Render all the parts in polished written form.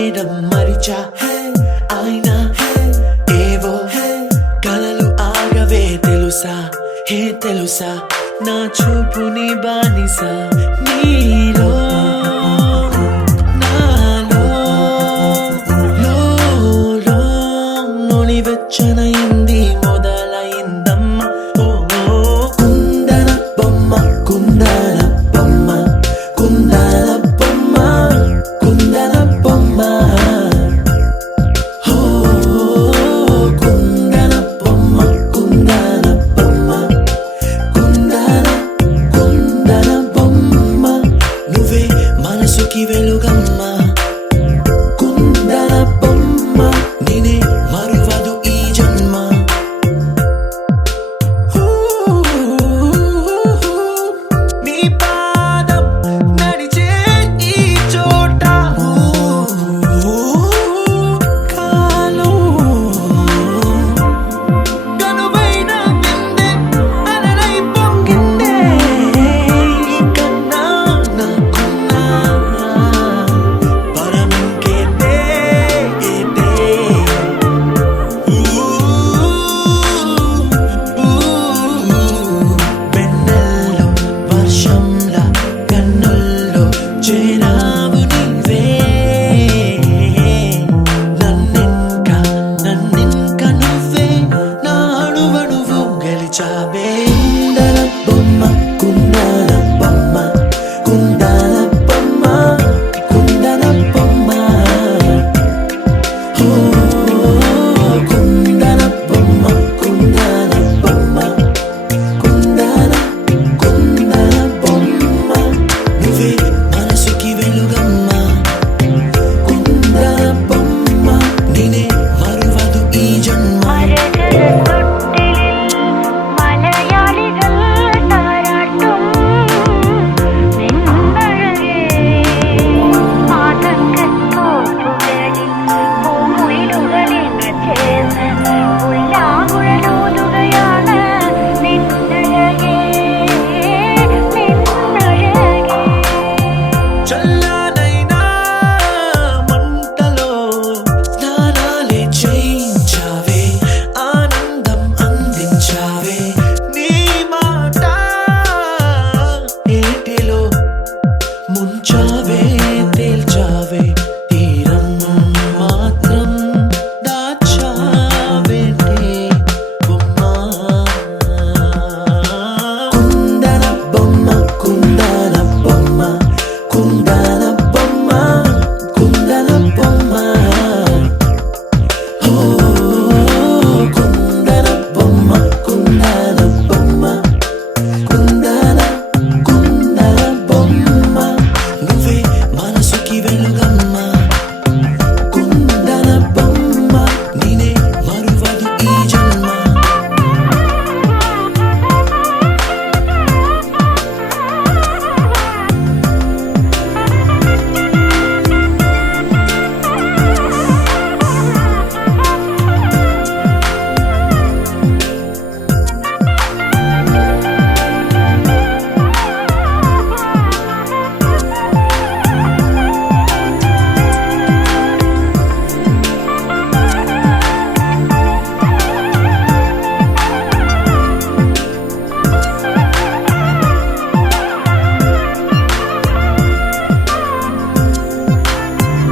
చేయడం మరిచా అయినా ఏవో కలలు ఆగవే తెలుసా తెలుసా నా చూపుని బానిసా నీలో నాలో లోని వెచ్చనైంది మొదలైందమ్మ ఓ కుందన బొమ్మ కుందన బొమ్మ కుందన బొమ్మ కుందన బొమ్మ కుందన బొమ్మ కుందన బొమ్మ కుందన కుందన బొమ్మ నువ్వే మనసుకి వెలుగమ్మ కుందన బొమ్మ నేనే మరువదు ఈ జన్మ నీ పాదం నడిచే ఈ చోట కాలం కనువైన విందే అలరై పొంగిందే కన్నా నాకున్నా పరమింకేతే వెన్నెల్లో వర్షంలా కన్నుల్లో చేరావు నీవే నన్నింక నువ్వే నా అణువణువు గెలిచావే కుందన బొమ్మ కుందన బొమ్మ కుందన బొమ్మ కుందన బొమ్మ కుందన బొమ్మ కుందన కుందన బొమ్మ నువ్వే మనసుకి వెలుగమ్మ కుందన బొమ్మ నేనే మరువదు ఈ జన్మ മലയാളികൾ താരാട്ടും നിന്നഴകേ ആതങ്കത്തോപ്പുകളിൽ പൂമുയിലുകളിൽ ചേർന്ന് ഉല്ലാകുഴലൂതുകയാണ് നിന്നഴകേ നിന്നഴകേ చల్లనైనా మంటలో స్నానాలే చేయించావే ఆనందం అందించావే నీ మాట ఏటిలో ముంచావే తేల్చావే తీరం మాత్రం దాచావేంటే బొమ్మ కుందన బొమ్మ కుందన బొమ్మ కుందన బొమ్మ కుందన బొమ్మ కుందన బొమ్మ కుందన బొమ్మ కుందన కుందన బొమ్మ నువ్వే మనసుకి వెలుగమ్మ కుందన బొమ్మ నేనే మరువదు ఈ జన్మ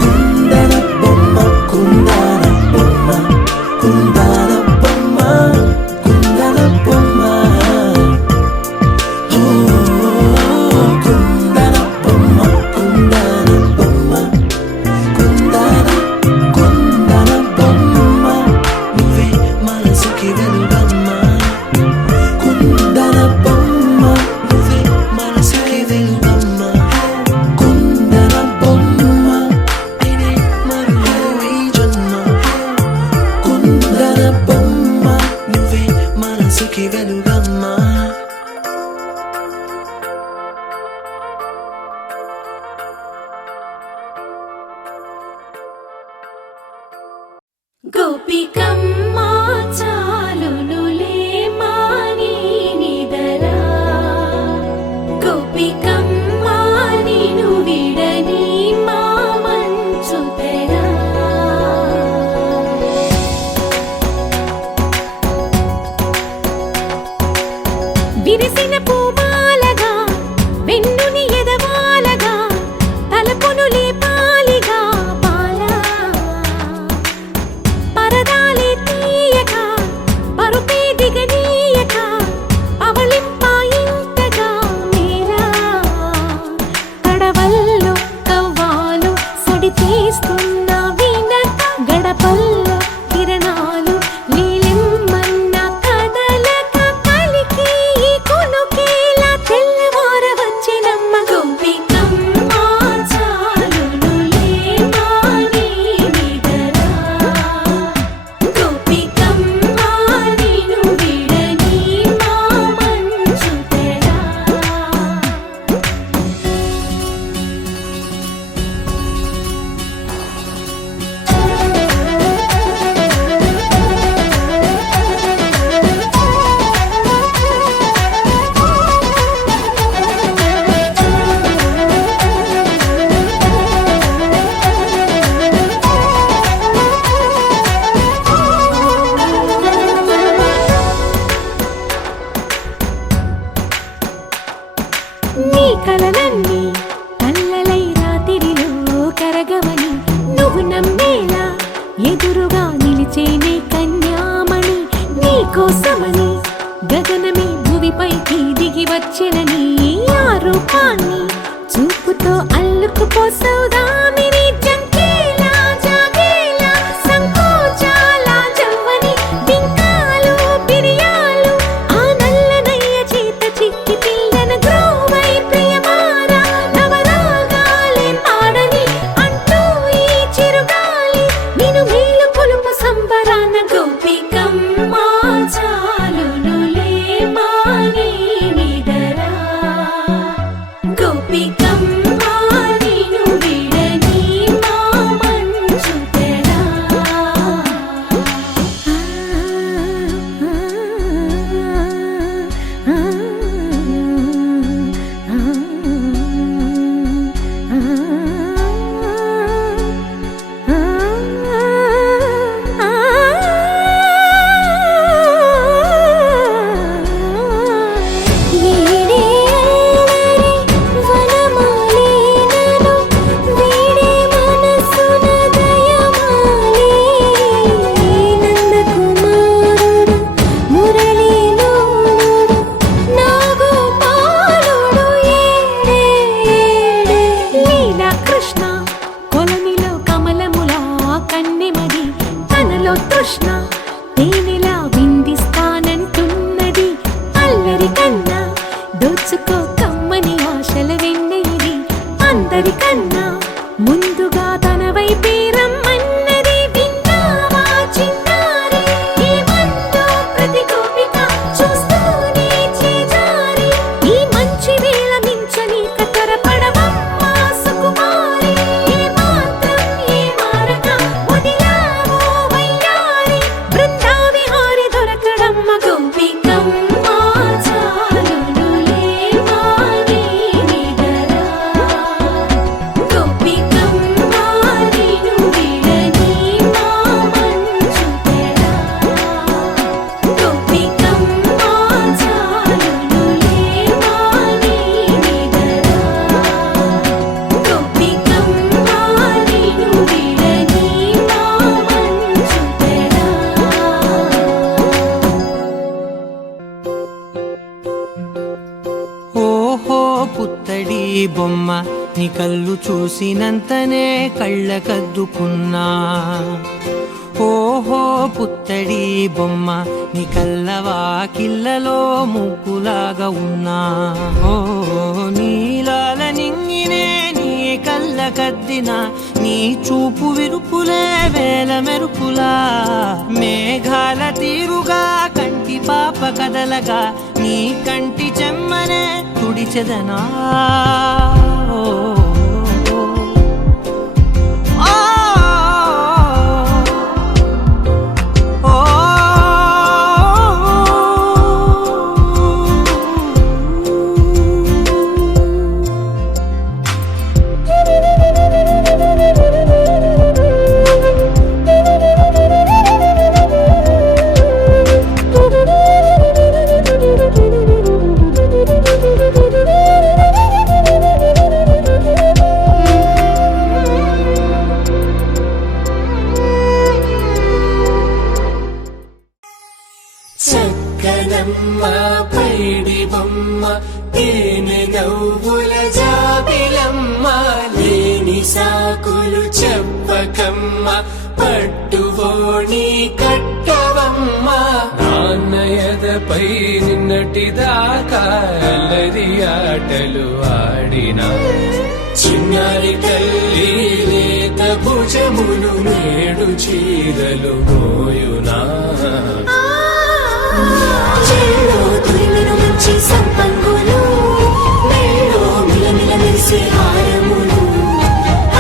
కుందన బొమ్మ కుందన బొమ్మ కుందన బొమ్మ కుందన బొమ్మ కుందన బొమ్మ కుందన బొమ్మ కుందన కుందన బొమ్మ నువ్వే మనసుకి వెలుగమ్మ కుందన బొమ్మ నువ్వే మనసుకి వెలుగమ్మ కుందన బొమ్మ నేనే మరువదు ఈ జన్మ కుందన బొమ్మ నువ్వే మనసుకి వెలుగమ్మ గోపికమ్మ చాలునులే మాని నిదరా గోపికమ్మ నిను విడని మా మంచు తెరా ఎదురుగా నిలిచేనే కన్యామణి నీకోసమని గగనమే భువిపైకి దిగి వచ్చిన నీ ఆ రూపాన్ని చూపుతో అల్లుకుపోసౌదామిని జంకేలా జాగేలా సంకోచాల జవ్వని బింకాలు బిరియాలు ఆ నల్లనయ్య చేత చిక్కి పిల్లన గ్రోవై ప్రియమారా నవరాగాలే పాడని అంటూ ఈ చిరుగాలి నిన్ను మేలు కొలుపు సంబరాన గోపికమ్మ చాలునులే మాని నిదరా గోపికమ్మ నిన్ను విడని మా మంచు తెరా కృష్ణ కొలనిలో కమలములా కన్నెమది తనలో తృష్ణ తేనెలా విందిస్తానంటున్నది అల్లరి కన్నా దోచుకో కమ్మని ఆశల వెన్నెయిది అందరికన్నా ముందుగా తన వైపే రమ్మన్నది విన్నావా చిన్నారి ఈ మందో ప్రతి గోపిక చూస్తూనే చేజారి ఈ మంచి వేళ మించని కతరపడవమ్మ సుకుమారి ఏ మాత్రం ఏ మారక వదిలావో వయ్యారి బృందావిహారి దొరకడమ్మ గోపికమ్మ చాలునులే మాని నిదరా గోపికమ్మ నిన్ను విడని మా మంచు తెరా గోపికమ్మ చాలునులే మాని నిదరా గోపికమ్మ నిన్ను విడని మా మంచు తెరా ఓహో పుత్తడి బొమ్మ నీ కళ్ళు చూసినంతనే కళ్ళకద్దుకున్నా ఓహో పుత్తడి బొమ్మ నీ కళ్ళవాకిళ్ళలో ముగ్గులాగా ఉన్నా ఓ నీలాల నింగినే నీ కళ్ళకద్దిన నీ చూపు విరుపులే వేల మెరుపులా మేఘాల తీరుగా కంటి పాప కదలగా నీ కంటి చెమ్మనే తుడిచెదనా ఓ, ఓ, ఓ, చక్కనమ్మ పైడి బొమ్మ తేనె నవ్వుల జాబిలమ్మ లేని సాకులు చెప్పకమ్మ పట్టువోణి కట్టవమ్మ నాన్నయదపై నిన్నటిదాకా అల్లరి ఆటలు ఆడినా చిన్నారి తల్లి లేత భుజములు నేడు చీరలు మోయునా చెల్లో తురిమిన మంచి సంపంగులు మెళ్ళో మిలమిల మెరిసే హారములు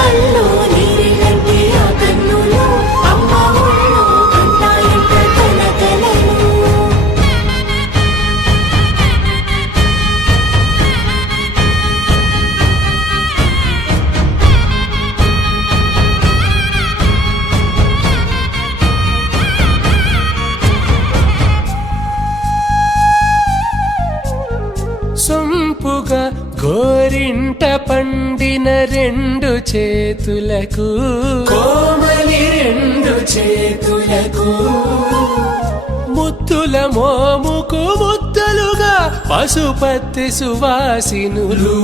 అల్లో నీరిలంటే ఆ కన్నులు అమ్మ ఒళ్ళో కంటాయంట కలకలను సొంపుగా గోరింట పండిన రెండు చేతులకు కోమలి రెండు పశుపతి సువాసినులు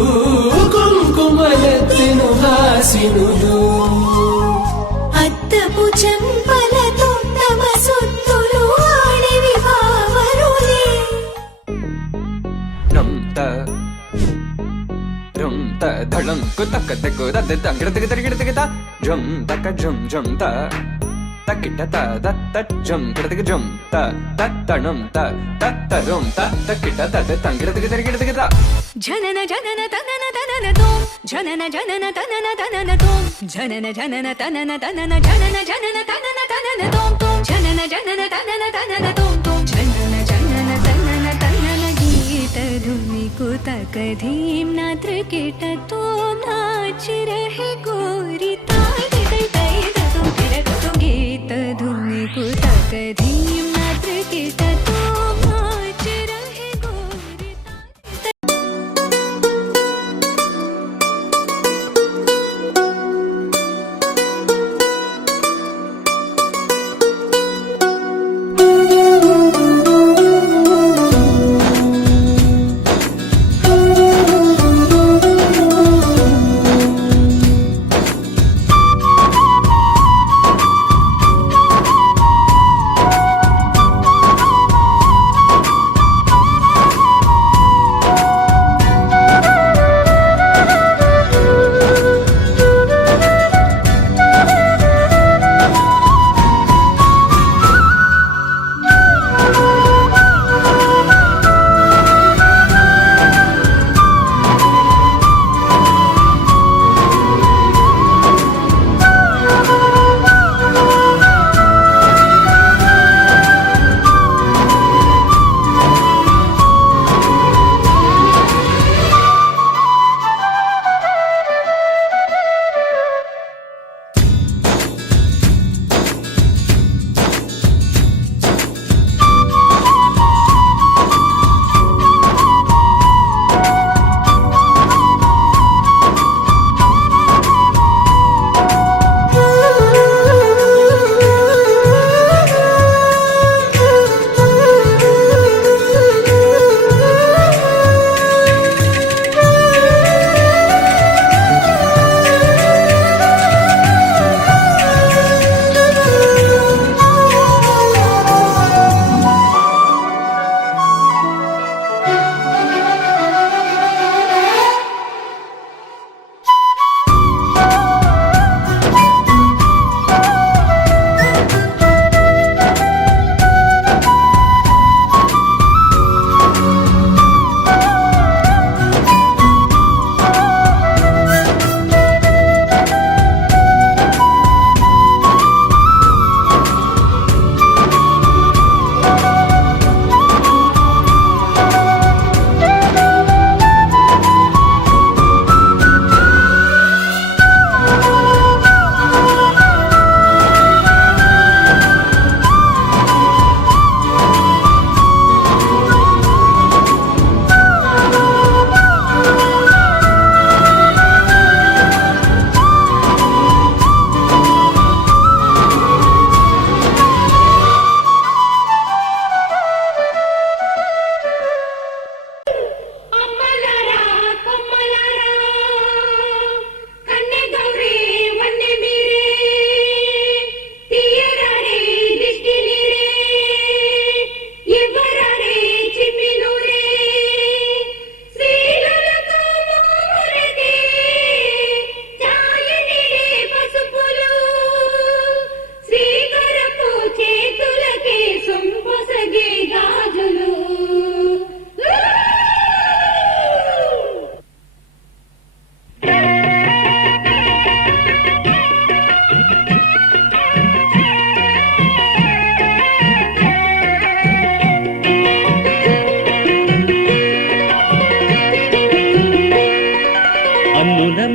కుంకుమలెత్తిను హాసినులు అద్దపు చెంపలతో తమ సొత్తులు ఆడివి భావరులే ధళం కుతక తెకు దగ్గడ తిరిగిడ జం తక జం జం త తకిట త దత్త జం గిడతిగ జం త తత్తణం త తత్తరం త తకిట త తంగిడతిగ తిరిగిడ జనన జనన తనన తనన తోం జనన జనన తనన తనన తోం జనన జనన తనన తనన జనన జనన తనన తనన తోం తోం జనన జనన తనన తనన తోం తోం జనన జనన తనన తనన గీత ధుని కుతక धीम नात्र कीट तो नाच रहे गोरी ताड़ तई तुम फिर तुम गीत धुनि कुतक धीम नात्र कीट तो नाच रहे गोरी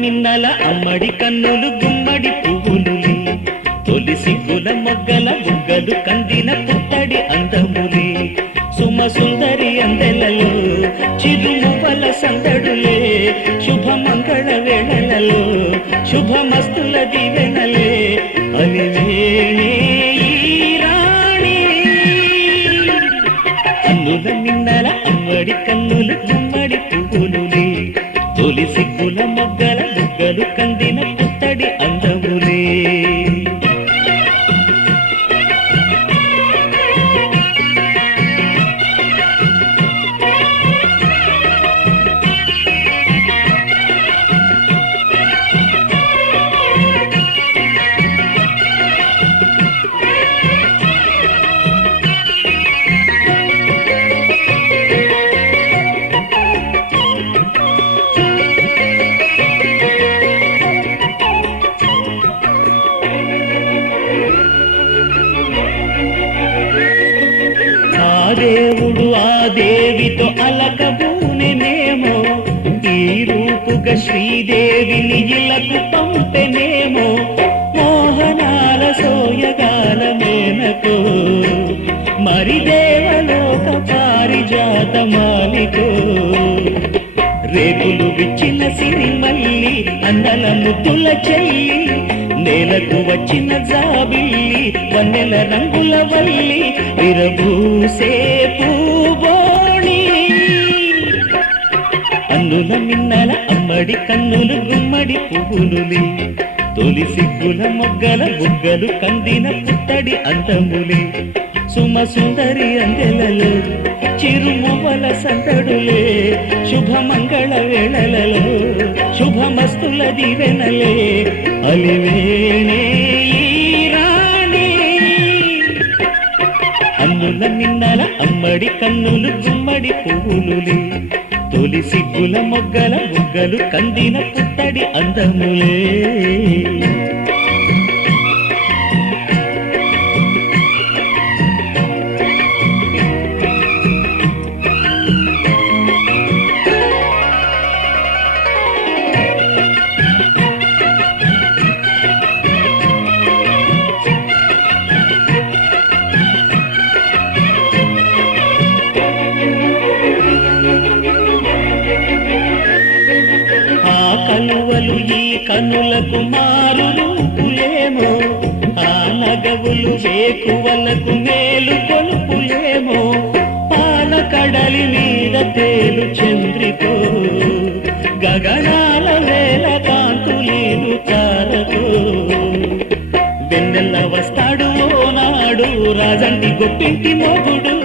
మిన్నల అమ్మడి కన్నులు గుమ్మడి పువ్వులులే తొలి సిగ్గుల మొగ్గల బుగ్గలు కందిన పుట్టడి అందములే సుమ సుందరి అందెలలో చిరుమువ్వల సందడులే శుభమంగళ వేళలలో శుభమస్తుల దీవెనలే అలివేణే ఈ రాణి కన్నుల మిన్నల అమ్మడి కన్నులు కన్నులు గుమ్మడి పువ్వులులే తొలి సిగ్గుల మొగ్గల బుగ్గలు కందిన పుత్తడి అందములే దేవుడు ఆ దేవితో అలకబూనెనేమో ఈ రూపుగా శ్రీదేవిని ఇలకు పంపెనేమో మోహనాల సోయగాల మేనకో మరి దేవలోక పారిజాత మాలికో రేకులు విచ్చిన సిరిమల్లి అందల ముద్దుల చెల్లి నేలకు వచ్చిన జాబిల్లి వన్నెల రంగుల వల్లి విరబూసే పూబోణి అన్నుల మిన్నల అమ్మడి కన్నులు గుమ్మడి పువ్వులులే తొలి సిగ్గుల మొగ్గల బుగ్గలు కందిన పుత్తడి అందములే సుమ సుందరి అందెలలో చిరుమువల సందడులే శుభమంగళ వేళలలో శుభమస్తుల దివెనలే అలివేణే రాణి అన్నుల నిన్నల అమ్మడి కన్నులు గుమ్మడి పువ్వులులే తొలి సిగ్గుల మొగ్గల బుగ్గలు కందిన పుత్తడి అందములే కలువలు ఈ కనులకు మారు రూపులేమో ఆ నగవులు వేకువలకు మేలు కొలుపులేమో పాల కడలి మీద తేలు చంద్రికో గగనాల వేల కాంతులీలు తారకో వెన్నెల్ల వస్తాడు ఓనాడు రాజంటి గొప్పింటి మొగుడు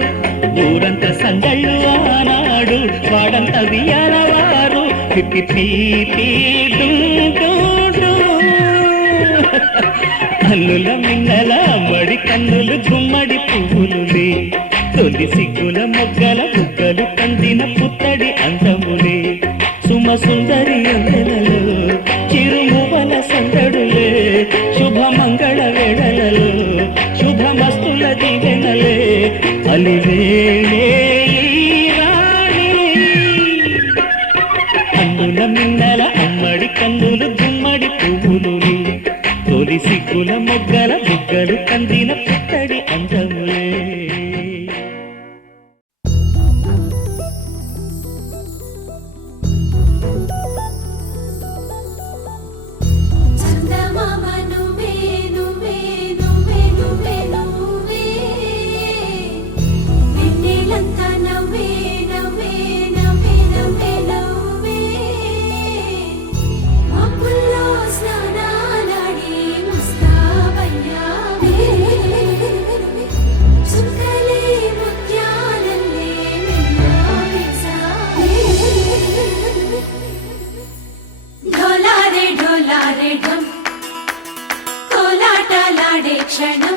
ఊరంత సందళ్ళు ఆనాడు వాడంత వియాలవారు అల్లుల మిన్నల మడి కన్నులు గుమ్మడి పువ్వులులే తొలి సిగ్గుల మొగ్గల బుగ్గలు కందిన పుత్తడి అందములే సుమ సుందరి అందెలలో చిరుమువల సందడులే శుభమంగళ వేళలలో శుభమస్తుల దివెనలే అలివేణే మిన్నల అమ్మడి కన్నులు గుమ్మడి పువ్వులులే తొలి సిగ్గుల మొగ్గల బుగ్గలు కందిన పుత్తడి అందములే క్షణం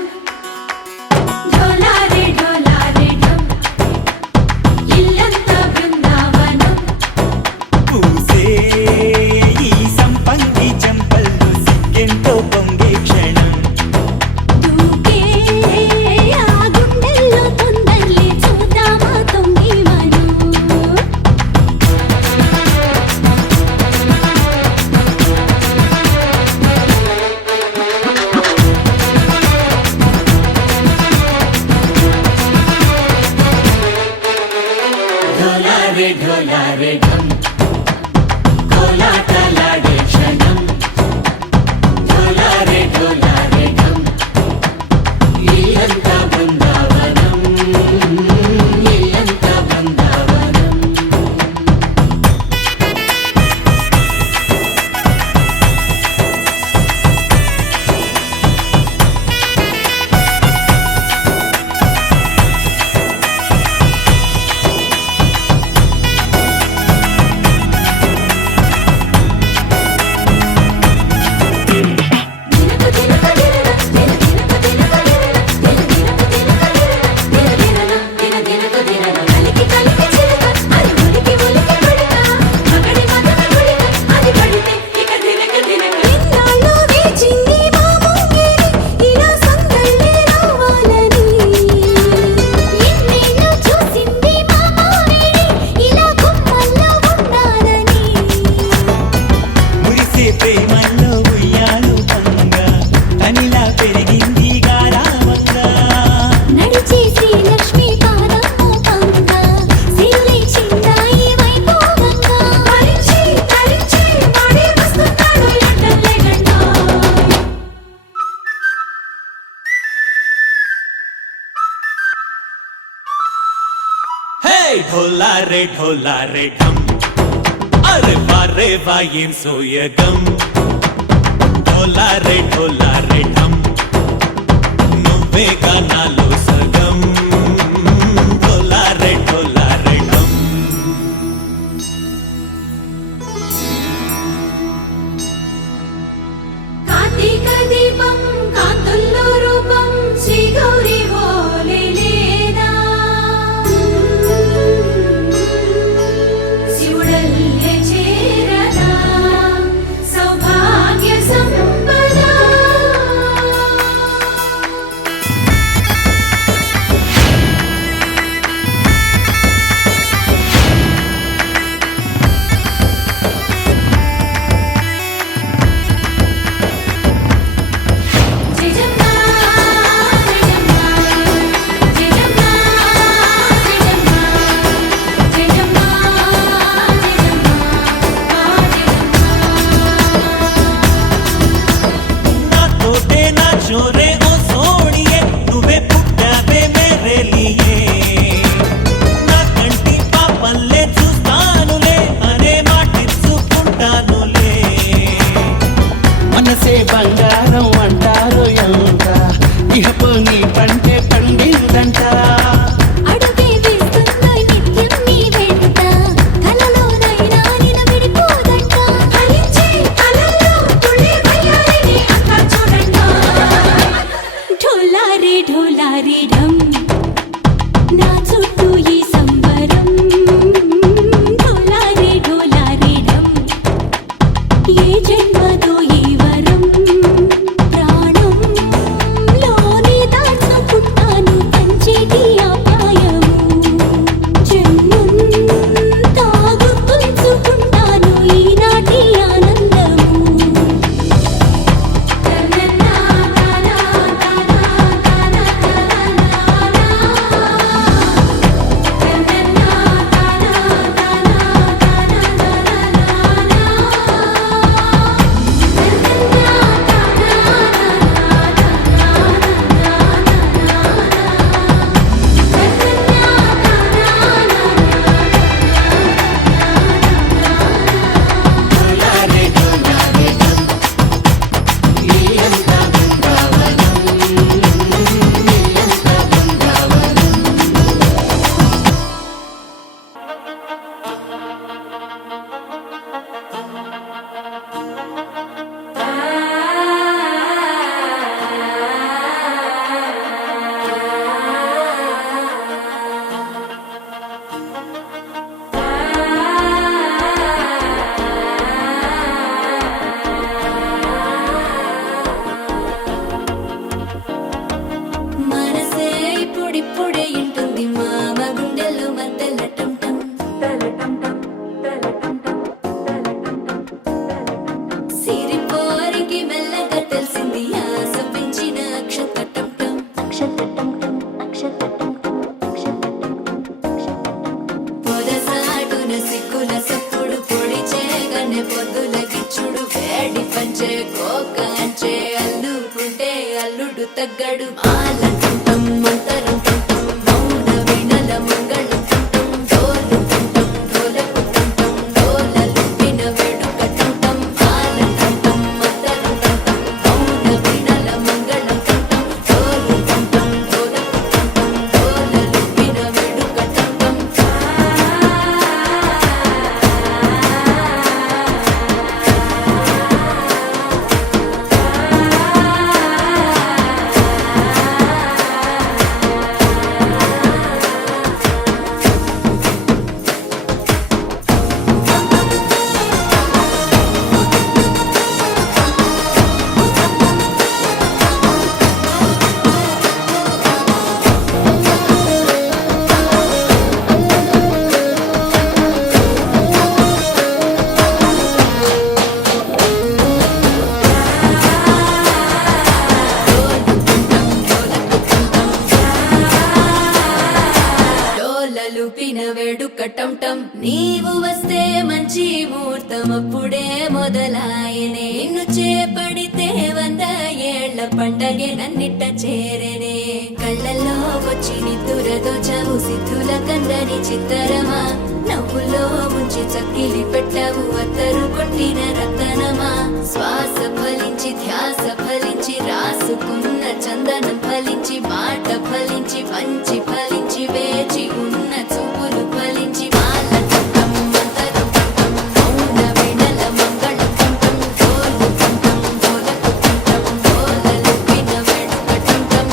ढोला रे ढम अरे वाह ఏం సోయగం ढोला रे ढम నువ్వే నాలో సగం ढोला रे ढम కార్తీక దీపం కాంతుల్లో రూపం శ్రీ గౌరీ ఓలే లేనా శివుడల్లే చేరదా సౌభాగ్య సంపద జయజమ్మా జయజమ్మా జయజమ్మా జయజమ్మా నా తోటే నా చోరే ఓ సోడియే నువ్వే పుట్టావే మేరే లియే నా కంటి పాపల్లే చూస్తానులే అనే మాటిచ్చుకుంటానులే మనసే బంగారం అంటారు ఎంత ఇహపు నీ పంటే పండిందంట అడుగే వేస్తుందో నిత్యం నీ వెంట కలలోనైనా నిలబడిపోదంట ఫలించే కలల్లో తుళ్ళే వయ్యారిని అంతా చూడంట ఢోలా రే ఢమ్ నా చుట్టూ ఈ సంబరం ఢోలా రే ఢమ్ ఏ జన్మదో ఈ వరం ప్రాణంలోనే దాచుకుంటాను పంచేటి ఆప్యాయము జన్మంతా గుర్తుంచుకుంటాను ఈనాటి ఆనందము మనసే ఇప్పుడిప్పుడే ఇంటుంది మామ గుండెల్లో మధ్యలో టం టం సిరిపోరికి మెల్లగా తెలిసింది ఆశ పెంచిన అక్షతటం టం పొదసాటున సిక్కుల సప్పుడు పొడి చేయగానే పొద్దుల గిచ్చుడు వేడి పంచే కోకాంచే అల్లుకుంటే అల్లుడు తగ్గడు ఆలంటుంటం మంతరం టుంటం మౌన వీణల మంగళం టుంటం డోలు టుంటం డోలకు టుంటం డోలలు విన వేడుక టుంటం ఆలంటుంటం మంతరం టుంటం మౌన వీణల మంగళం టుంటం డోలు టుంటం డోలకు టుంటం డోలలు విన వేడుక టుంటం లూపిన వేడుక టం టం నీవు వస్తే మంచి ముహూర్తం అప్పుడే మొదలాయనే నిన్ను చేపడితే 100 ఏళ్ల పండగ కలిగే నన్నిట్ట చేరనే కళ్ళల్లో వచ్చి నిద్దురతో చవు సిద్ధుల కందని చిత్తరమా నవ్వులో ముంచి చక్కిలి పెట్టవు అత్తరు కొట్టిన రతనమా శ్వాస ఫలించి ధ్యాస ఫలించి రాసుకున్న చందనం ఫలించి మాట ఫలించి పంచి ఫలించి వేచి ఉన్న చూపులు ఫలించి మాల చుట్టం మంతరు కుంటం మౌన వెనల మంగళ కుంటం డోలు కుంటం డోలకు కుంటం డోలలు విన వెడుక కుంటం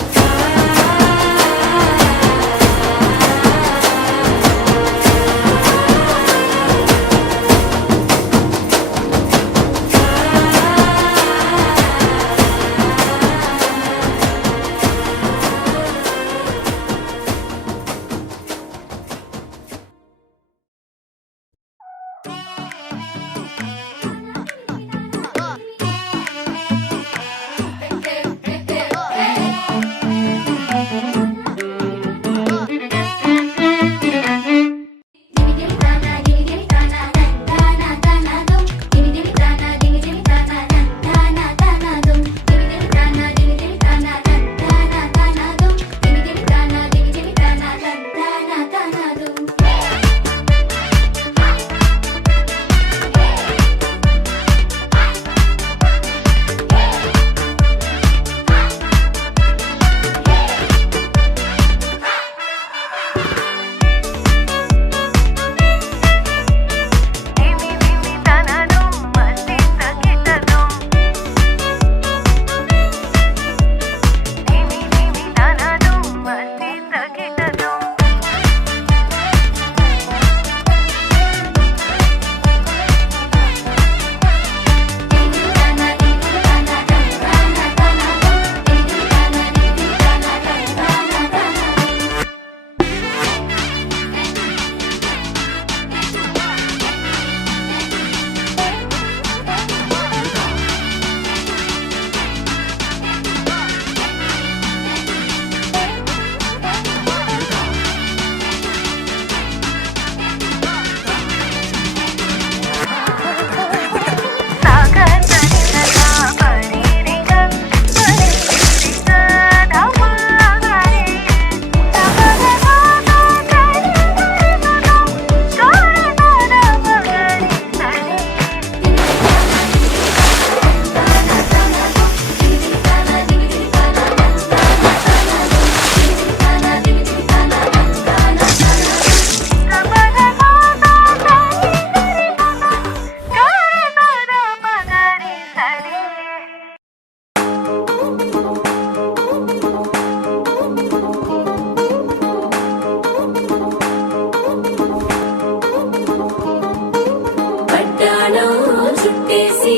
చుట్టేసి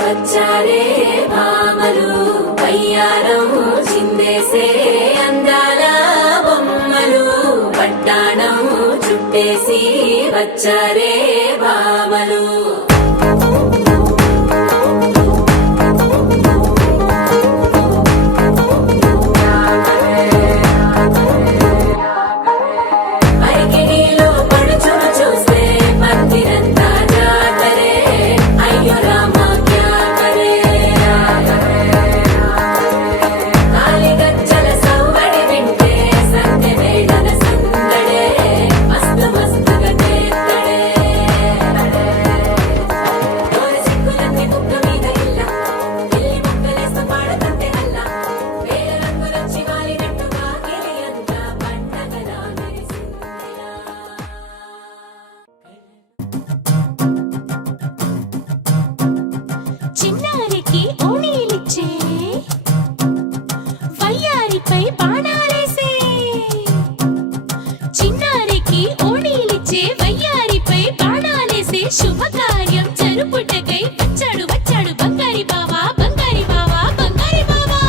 వచ్చారే భామలు పయ్యారం చిందేసే అందాల బొమ్మలు పట్టాణం చుట్టేసి వచ్చారే భామలు శుభకార్యం జరుపుటకై వచ్చాడు వచ్చాడు బంగారి బావా బంగారి బావా బంగారి బావా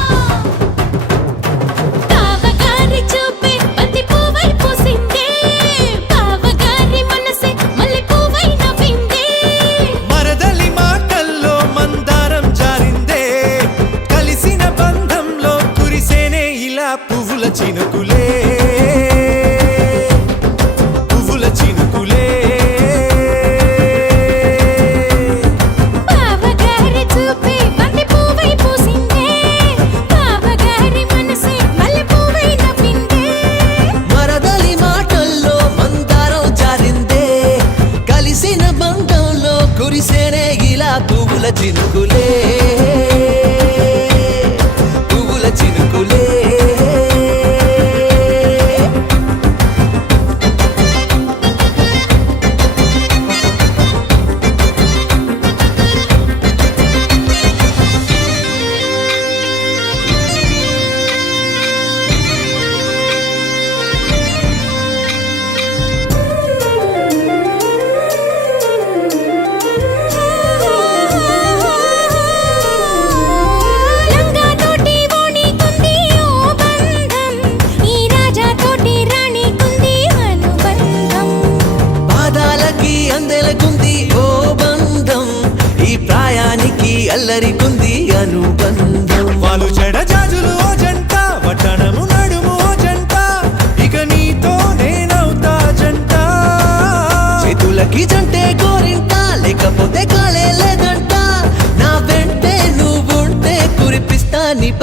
బావగారి చూపే బంతి పువ్వై పూసిందే బావగారి మనసే మల్లె పువ్వై నవ్విందే మరదలి మాటల్లో మందారం జారిందే కలిసిన బంధంలో కురిసేనే ఇలా పువ్వుల చినుకులే పువ్వుల చినుకులే బావగారి చూపే బంతి పువ్వై పూసిందే బావగారి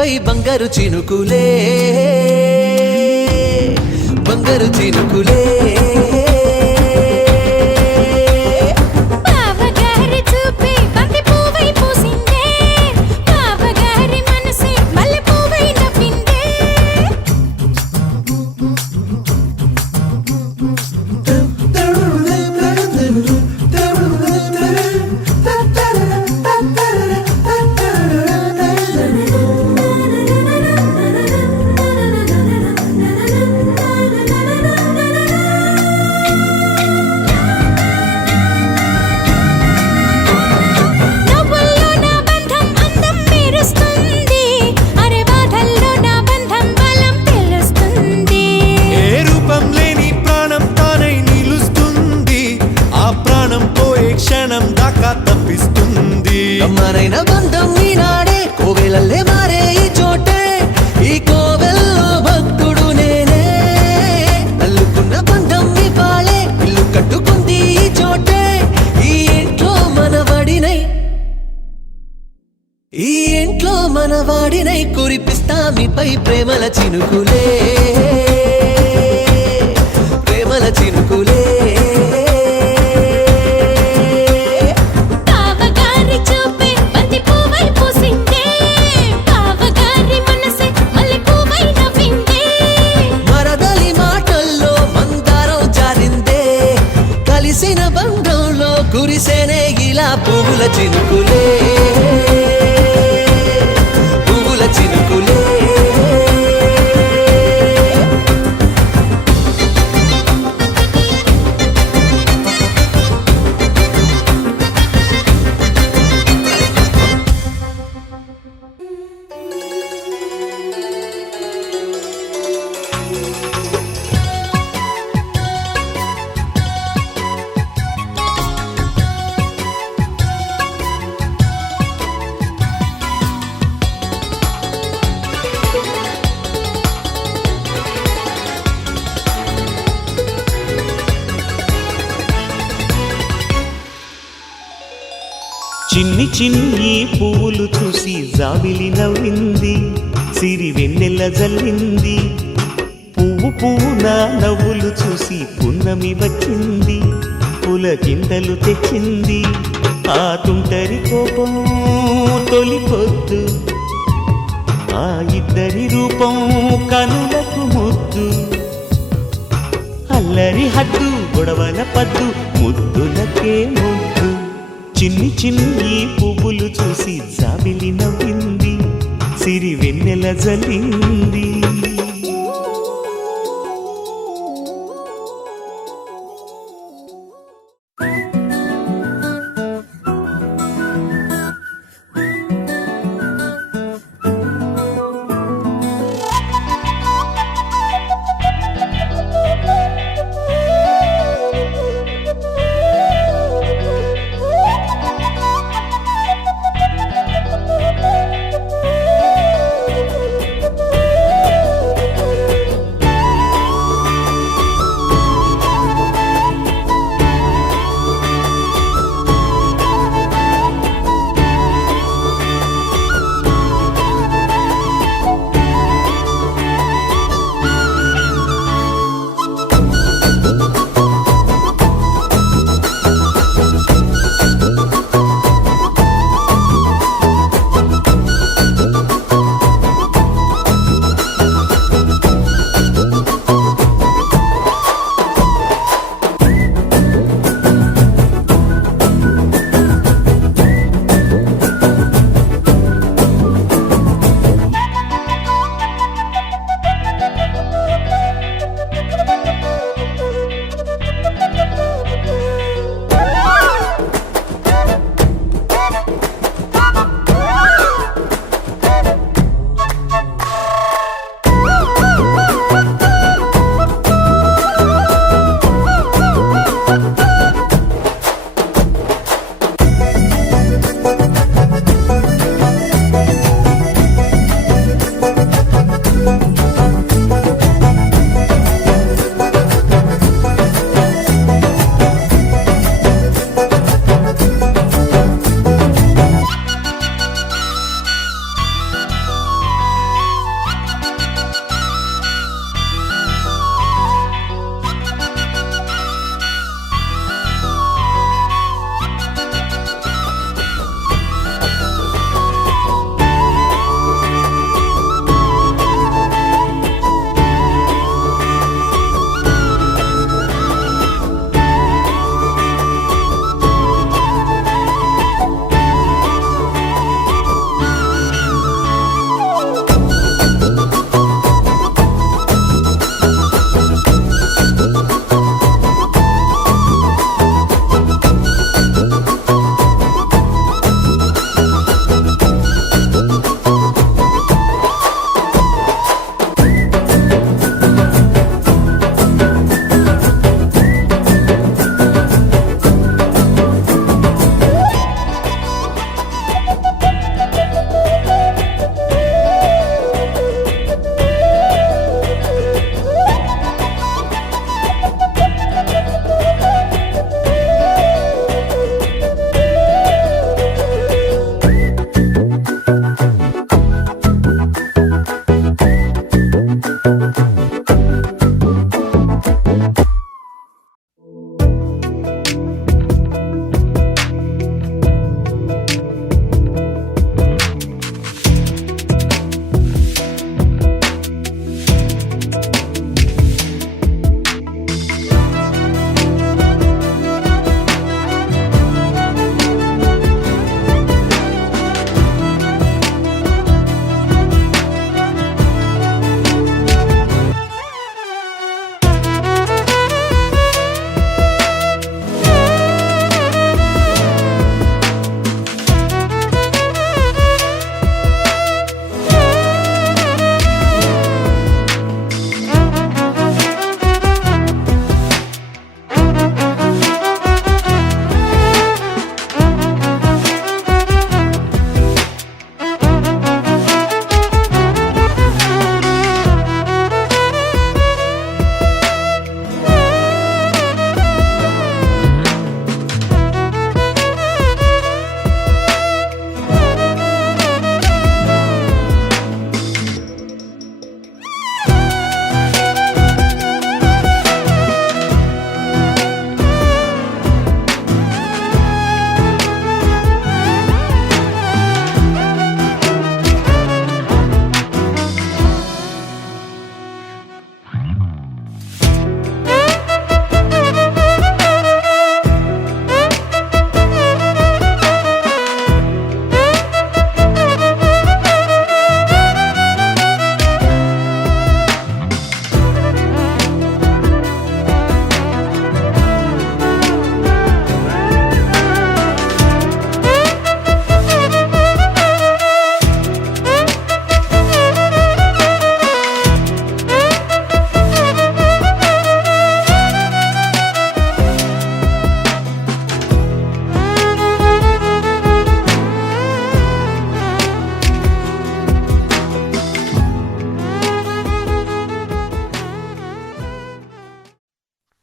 పువ్వుపై బంగారు చినుకులే బంగారు చినుకులే బావగారి చూపే బంతి పువ్వై పూసిందే బావగారి మనసే మల్లె పువ్వై నవ్విందే నవ్వుల్లో నా బంధం అందం మెరుస్తుంది అరే బాధల్లో నా బంధం బలం తెలుస్తుంది ఏ రూపం లేని ప్రాణం తానై నిలుస్తుంది ఆ ప్రాణం పోయే క్షణం దాకా తప్పిస్తుంది అమ్మనైన బంధం ఈనాడే కోవెలల్లే మారే ఈ చోటే ఈ కోవెల్లో భక్తుడు నేనే అల్లుకున్న బంధం ఈ పాళే ఇల్లు కట్టుకుంది ఈ చోటే ఈ ఇంట్లో మనవాడినై ఈ ఇంట్లో మనవాడినై కురిపిస్తా మీపై ప్రేమల చినుకులే ప్రేమల చినుకులే బావగారి చూపే బంతి పువ్వై పూసిందే బావగారి మనసే మల్లె పువ్వై నవ్విందే మరదలి మాటల్లో మందారం జారిందే కలిసిన బంధంలో కురిసేనే ఇలా పువ్వుల చినుకులే పువ్వుల చినుకులే చిన్ని చిన్ని పువ్వులు చూసి జాబిలి నవ్వింది సిరి వెన్నెల జల్లింది పువ్వు పువ్వున నవ్వులు చూసి పున్నమి వచ్చింది పులకింతలు తెచ్చింది ఆ తుంటరి కోపం తొలి పొద్దు ఆ ఇద్దరి రూపం కనులకు ముద్దు అల్లరి హద్దు గొడవల పద్దు ముద్దులకే ముద్దు చిన్ని చిన్ని పువ్వులు చూసి జాబిలి నవ్వింది సిరి వెన్నెల జల్లింది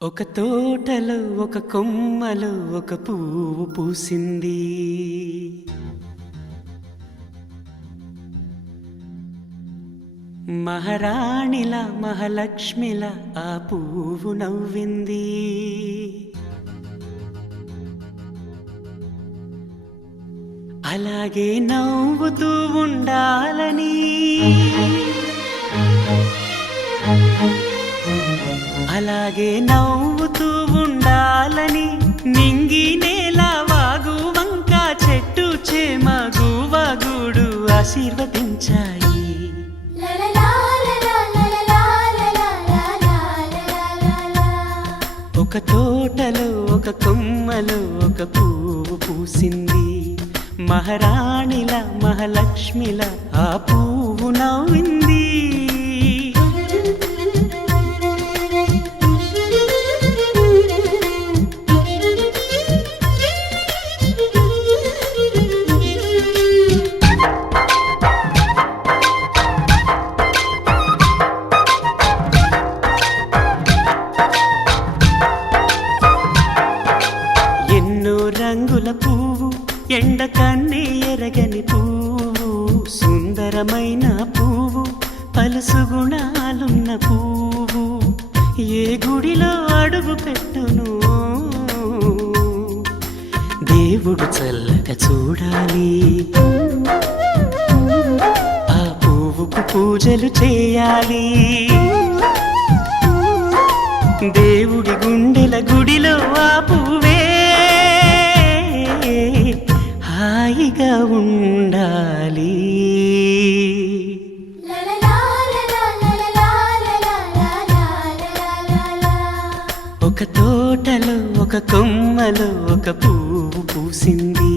ఒక తోటలో ఒక కొమ్మలో ఒక పువ్వు పూసింది. మహారాణిలా మహాలక్ష్మిలా ఆ పువ్వు నవ్వింది. అలాగే నవ్వుతూ ఉండాలని, అలాగే నవ్వుతూ ఉండాలని నింగి నేల వాగు వంక చెట్టు చేమ గువగూడు ఆశీర్వదించాయి. ఒక తోటలో ఒక కొమ్మలో ఒక పువ్వు పూసింది. మహారాణిలా మహాలక్ష్మిలా ఆ పువ్వు నవ్వింది. రంగుల పువ్వు ఎండ కన్నే ఎరగని పువ్వు, సుందరమైన పువ్వు పలుసు గుణాలున్న పువ్వు. ఏ గుడిలో అడుగు పెట్టును దేవుడు చల్లగా చూడాలి. ఆ పువ్వుకు పూజలు చేయాలి. దేవుడి గుండెల గుడిలో ఆ పువ్వే హాయిగా ఉండాలి. ఒక తోటలో ఒక కొమ్మలో ఒక పువ్వు పూసింది.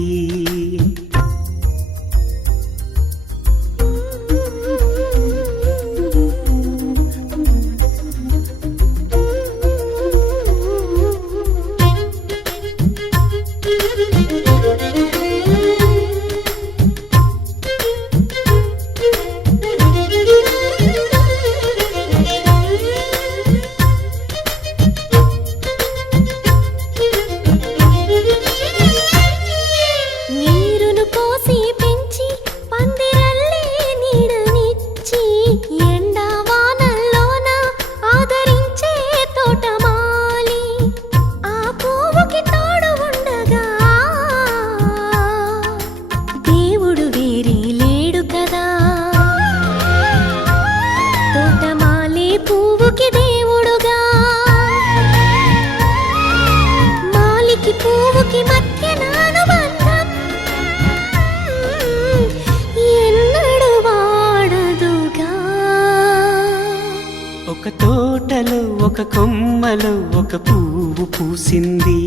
ఒక తోటలో ఒక కొమ్మలో ఒక పువ్వు పూసింది.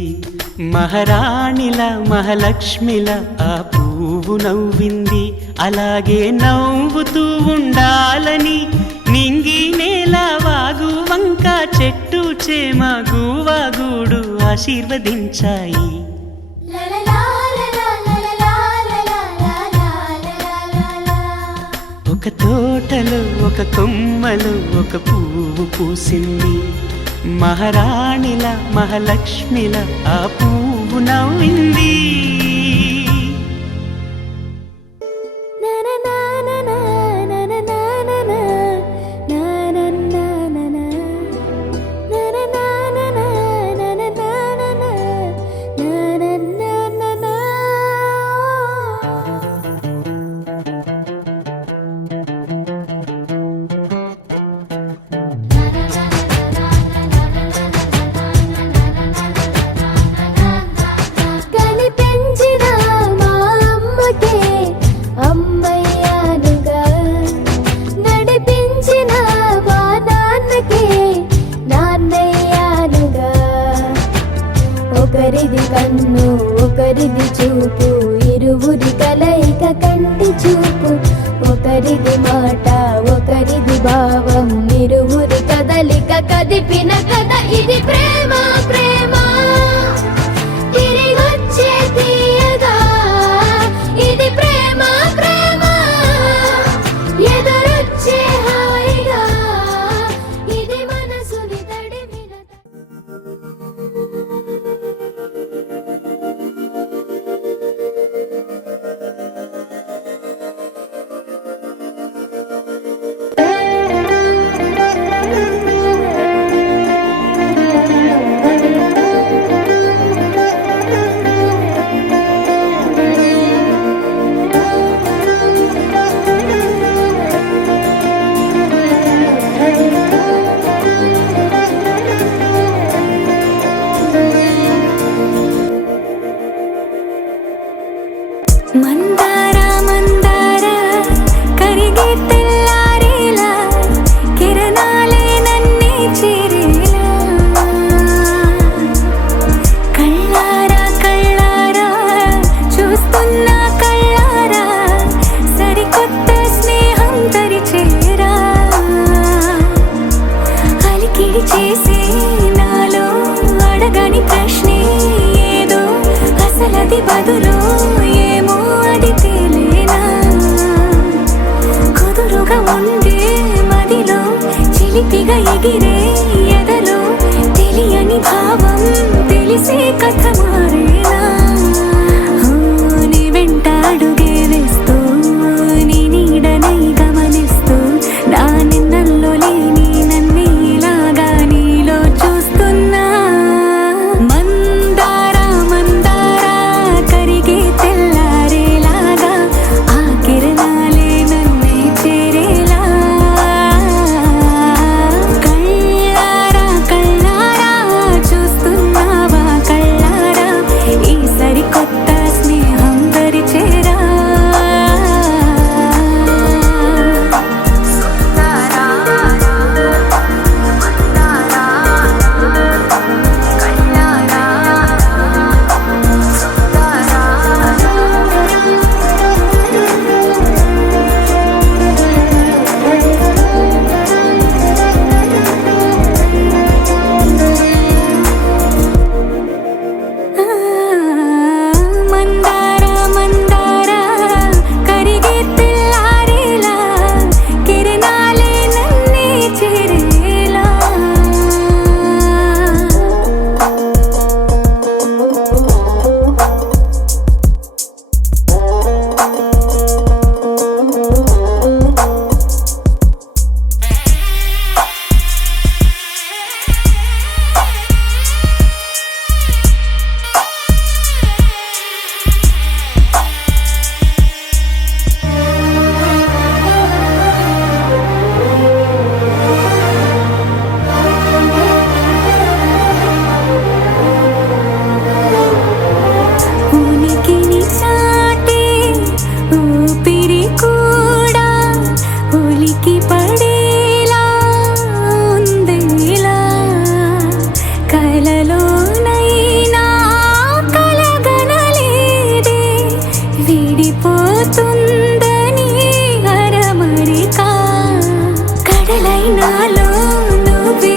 మహారాణిలా మహాలక్ష్మిలా ఆ పువ్వు నవ్వింది. అలాగే నవ్వుతూ ఉండాలని నింగి నేల వాగు వంక చెట్టు చేమ గువగూడు ఆశీర్వదించాయి. ఒక తోటలో ఒక కొమ్మలో ఒక పువ్వు పూసింది. మహారాణిలా మహాలక్ష్మిలా ఆ పువ్వు నవ్వింది. ఒకరిది కన్ను ఒకరిది చూపు, ఇరువురి కలయిక కంటి చూపు. ఒకరిది మాట ఒకరిది భావం, ఇరువురి కదలిక కదిపిన కథ ఇది ప్రేమ. ప్రేమ తిరిగొచ్చే తీయగా ఇది ప్రేమ. ప్రేమ ఎదురొచ్చే హాయిగా ఇది మనసుని తడిమిన. ఎగిరే ఎదలో తెలియని భావం తెలిసే కథ మారేలా నీ వెంట అడుగే వేస్తూ నీ నీడనై గమనిస్తూ నా నిన్నల్లో లేని నన్నే ఇలాగా నీలో చూస్తున్నా మందారా మందారా కరిగే తెల్లారేలాగా ఆ కిరణాలే నన్నే చేరేలా కళ్ళారా కళ్ళారా చూస్తున్నావా కళ్ళారా ఈ సరికొత్త స్నేహం దరిచేరా మందారా మందారా కరిగే తెల్లారేలా కిరణాలే నన్నే చేరేలా ఉనికిని చాటే ఊపిరి కూడా ఉలికి పడేలా ఉందేలా కలలోనైనా కలగనలేదే విడిపోతుందని అరమరిక కడలైనాలో నువ్వే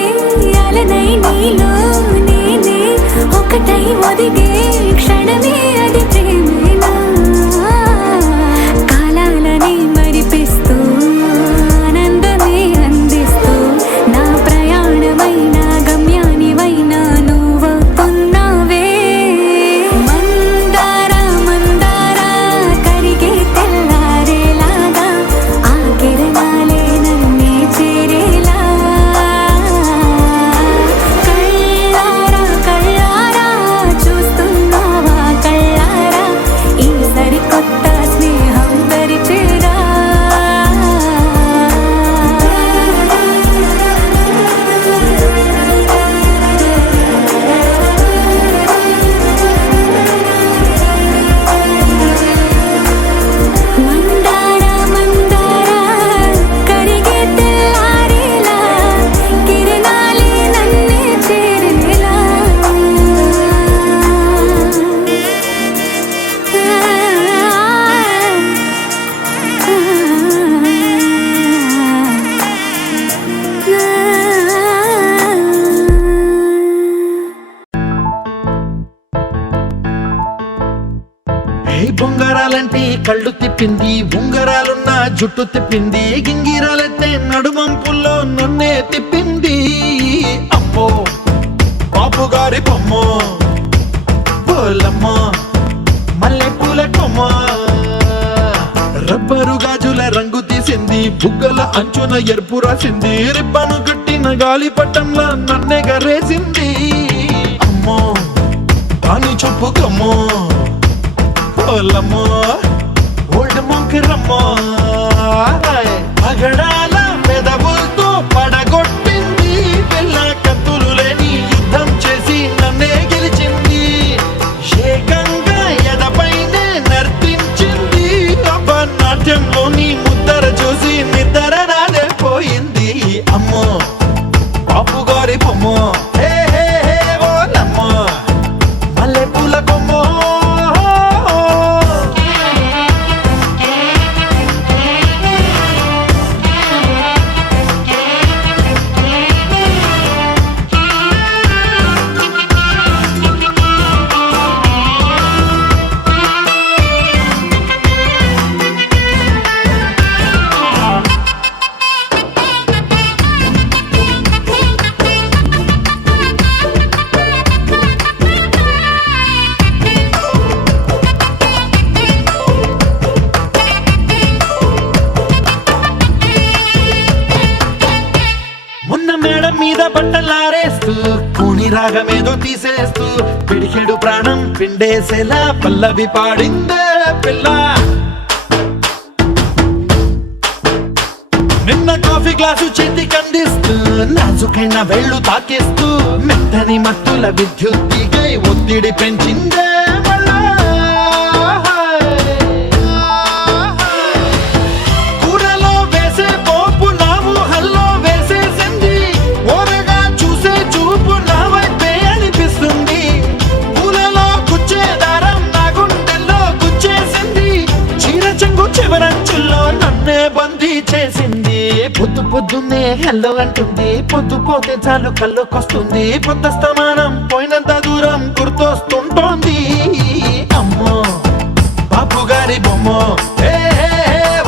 అలనై నీలో నేనే ఒకటై ఒదిగే క్షణమే అది ప్రేమేనా కాలాలని మరిపిస్తూ ఆనందమే అందిస్తూ నా ప్రయాణమైన గమ్యానివైనా నువ్వవుతున్నావే మందారా మందారా కరిగే తెల్లారేలాగా ఆ కిరణాలే నన్నే చేరేలా కళ్ళారా కళ్ళారా చూస్తున్నావా కళ్ళారా ఈ సరికొత్త స్నేహం దరిచేరా మందారా మందారా కరిగే తెల్లారేలా కిరణాలే నన్నే చేరేలా ఏ బొంగరాలంటే కళ్ళు తిప్పింది ఉంగరాలున్న జుట్టు తిప్పింది గింగిరాలైతే నడుమంపుల్లో నన్నే తిప్పింది అమ్మో బాపు గారి బొమ్మ పోలమ్మ మల్లె పూల కొమ్మ రబ్బరు గాజుల రంగు తీసింది బుగ్గల అంచున ఎరుపు రాసింది రిబ్బను కట్టిన గాలి పట్టంలా నన్నే గరేసింది అమ్మో దాని చొప్పు కమ్మో పోలమ్మో ఓల్డ్ మొంకిరమ్మో పగడాల పెదవులతో పడగొట్టింది పిల్ల కత్తులు లేని యుద్ధం చేసి నన్నే గెలిచింది ఏకంగా ఎదపైనే నర్తించింది అపనాట్యంలోని ముద్దర చూసి నిద్ర నాదే పోయింది అమ్మో బాపు గారి బొమ్మ హే హే హే ఓలమ్మో మల్లె పూల కొమ్మో మేడం మీద బట్టలారేస్తూ కూని రాగమేదో తీసేస్తూ పిడికెడు ప్రాణం పిండేసేలా పల్లవి పాడిందే పిల్ల. నిన్న కాఫీ గ్లాసు చేతి కందిస్తూ నాజుకైన వేళ్ళు తాకేస్తూ మెత్తని మత్తుల విద్యుత్ తీగై ఒత్తిడి పెంచిందే మళ్ళా. కూరలో వేసే పోపు నా ఊహల్లో వేసేసింది, ఓరగా చూసే చూపు నా వైపే అనిపిస్తుంది. పూలలో గుచ్చే దారం నా గుండెల్లో గుచ్చేసింది, చీర చెంగు చివరంచుల్లో నన్నే బందీ చేసింది. పొద్దు పొద్దున్నే హెల్లో అంటుంది, పొద్దు పోతే చాలు కళ్ళొకొస్తుంది. పొద్దస్తమానం పోయినంత దూరం గుర్తొస్తుంటోంది. అమ్మో బాపు గారి బొమ్మో, ఏ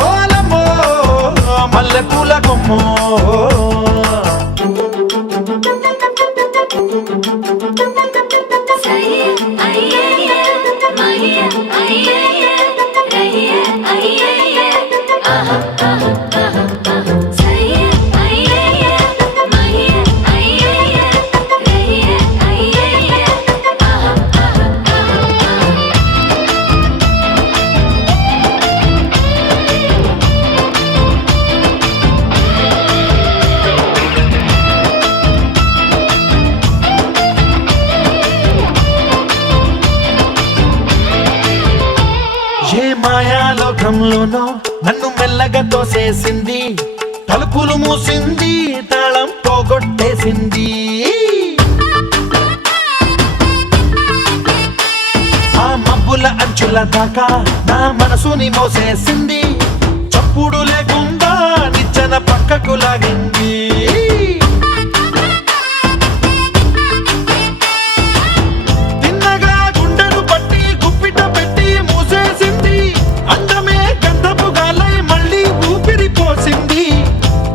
ఓలమ్మో మల్లె పూల కొమ్మో. ఏ మాయాలోకంలోనో నన్ను మెల్లగా తోసేసింది, తలుపులు మూసింది, తాళం పోగొట్టేసింది. ఆ మబ్బుల అంచుల దాకా నా మనసుని మోసేసింది, చప్పుడు లేకుండా నిచ్చెన పక్కకు లాగింది. తిన్నగా గుండెను పట్టి గుప్పిట పెట్టి మూసేసింది, అందమే గంధపు గాలై మళ్ళీ ఊపిరి పోసింది.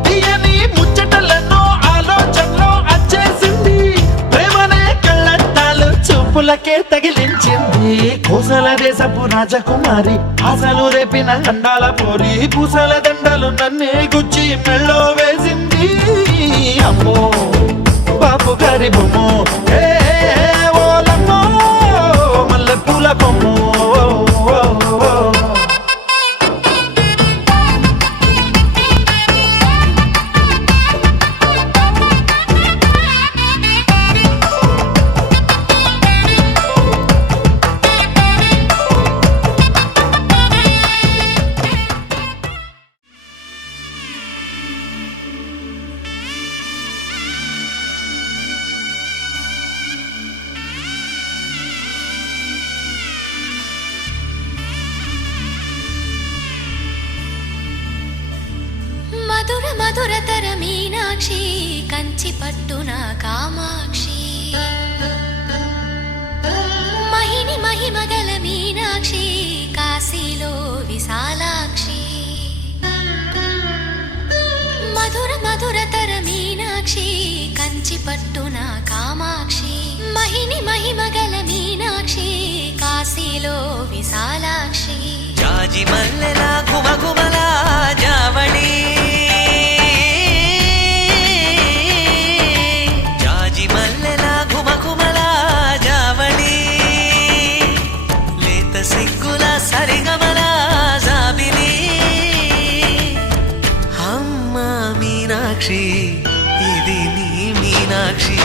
తీయని ముచ్చటలెన్నో ఆలోచనలో అచ్చేసింది, ప్రేమనే కళ్ళట్టాలు చూపులకే తగిలించింది. కోసల దేశపు రాజకుమారి ఆశలు రేపిన అండాల పోరి, పూసల దండలు నన్నే గుచ్చి మెళ్ళో వేసింది. అమ్మో బాపు గారి బొమ్మో, ఏ ఓలమ్మో మల్లె పూల కొమ్మో. మధుర మధురతర మీనాక్షి కంచి పట్టున కామాక్షి, మహిని మహిమగల మీనాక్షి కాశీలో విశాలాక్షి. మధుర మధురతర మీనాక్షి కంచి పట్టున కామాక్షి, మహిని మహిమగల మీనాక్షి కాశీలో విశాలాక్షి. జాజి మల్లెల గుమగుమల జావళి, జాజి మల్లెల గుమగుమల జావళి, లేత సిగ్గుల సరిగమల జాబిలి. అమ్మ మీనాక్షి ఇది నీ మీనాక్షి.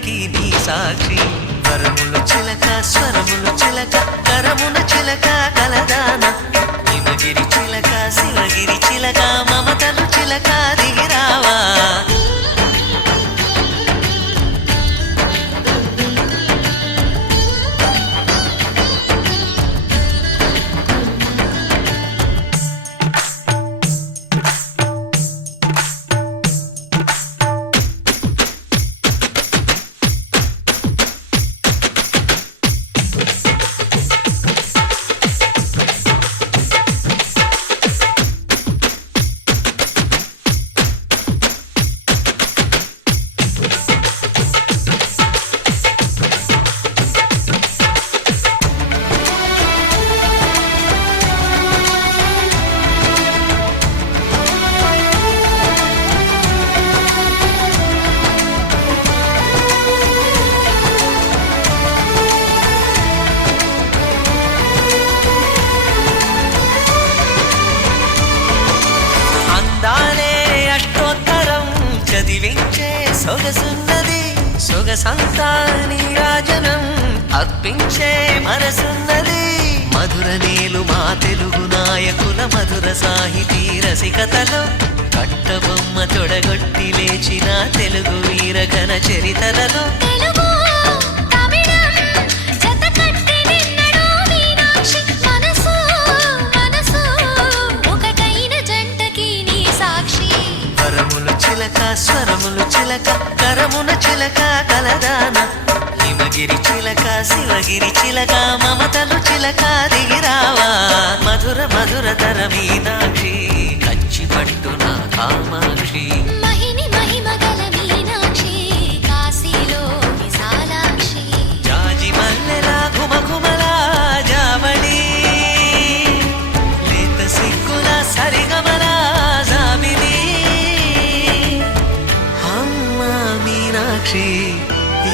ప్రేమకి నీ సాక్షి వరములు చిలక స్వరములు చిలక కరమున చిలక కలదాన హిమగిరి చిలక శివగిరి చిలక మమతలు చిలక దిగిరావా చదివించే సొగసున్నది సొగసంతా నీరాజనం అర్పించే మనసున్నది మధుర నీలు మా తెలుగు నాయకుల మధుర సాహితీ రసికతలో కట్టబొమ్మ తొడగొట్టి లేచిన తెలుగు వీరగణ చరితలలో చిలక స్వరములు చిలక కరమున చిలక కలదాన హిమగిరి చిలక శివగిరి చిలక మమతలు చిలక దిగిరావా మధుర మధుర తర మీనాక్షి కచ్చి పట్టున కామాక్షి మహిని మహిమగల మీనాక్షి కాశీలో విశాలాక్షి జాజి మల్లెలా ఘుమఘుమలా జావళి లేత సిగ్గుల సరిగమలా జాబిలి మీనాక్షి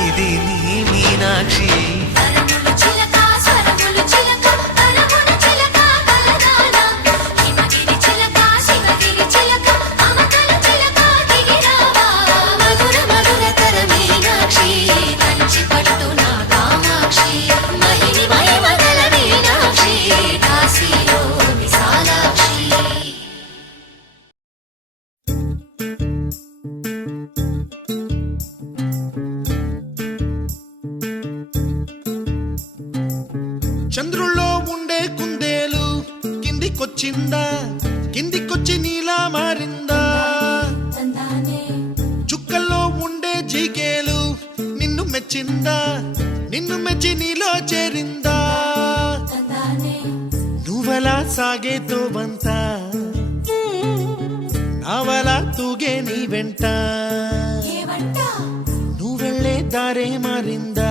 ఇది నీ మీనాక్షి వరములు చిలక స్వరములు చిలక కరమున చిలక కలదాన హిమగిరి చిలక శివగిరి చిలక మమతలు చిలక దిగిరావా మధుర మధుర తర మీనాక్షి కంచి పట్టున కామాక్షి మహిని మహిమగల మీనాక్షి కాశీలో విశాలాక్షి చంద్రుల్లో ఉండే కుందేలు కిందికొచ్చిందా కిందికొచ్చి నీలా మారిందా చుక్కల్లో ఉండే జీకేలు నిన్ను మెచ్చిందా నిన్ను మెచ్చి నీలో చేరిందా నువ్వలా సాగే తోవంత నావలా తూగే నీ వెంట నువ్వెళ్ళే దారే మారిందా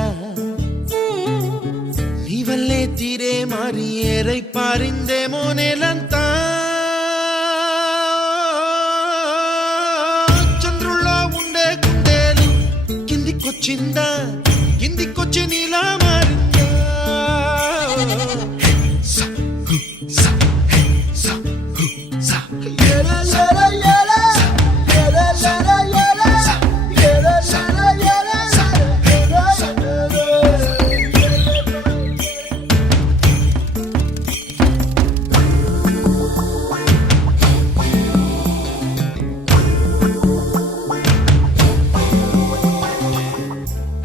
నీవల్లే తీరే మారి ఏరై పారిందేమో నేలంతా చంద్రుల్లో ఉండే కుందేలు కిందికొచ్చిందా కిందికొచ్చి నీలా మారిందా స, హు, స, హే, స, హు, స. ఏలా, ఏలా, ఏలా. ఏలా, ఏలా, ఏలా. ఏలా, ఏలా, ఏలా. ఏలా, ఏలా.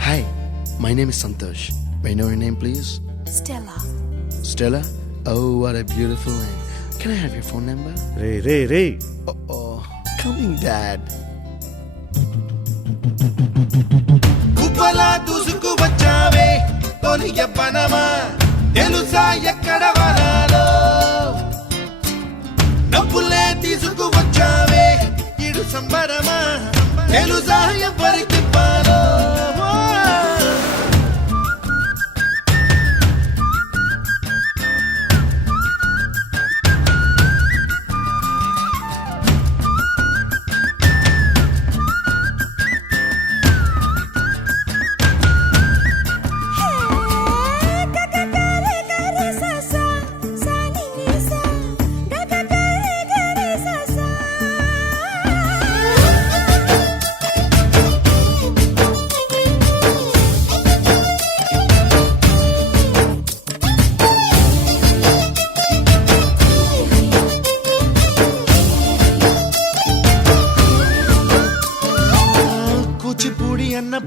Hi, my name is Santosh. May I know your name, please? Stella. Stella? Oh, what a beautiful name. Can I have your phone number? Ray Oh, coming, Dad. గుబ్బలా దూసుకు వచ్చావే తొలి యవ్వనమా తెలుసా ఎక్కడ వనాలో డబ్బులే తీసుకు వచ్చావే ఇడు సంబరమా తెలుసా ఎవరికి పాలో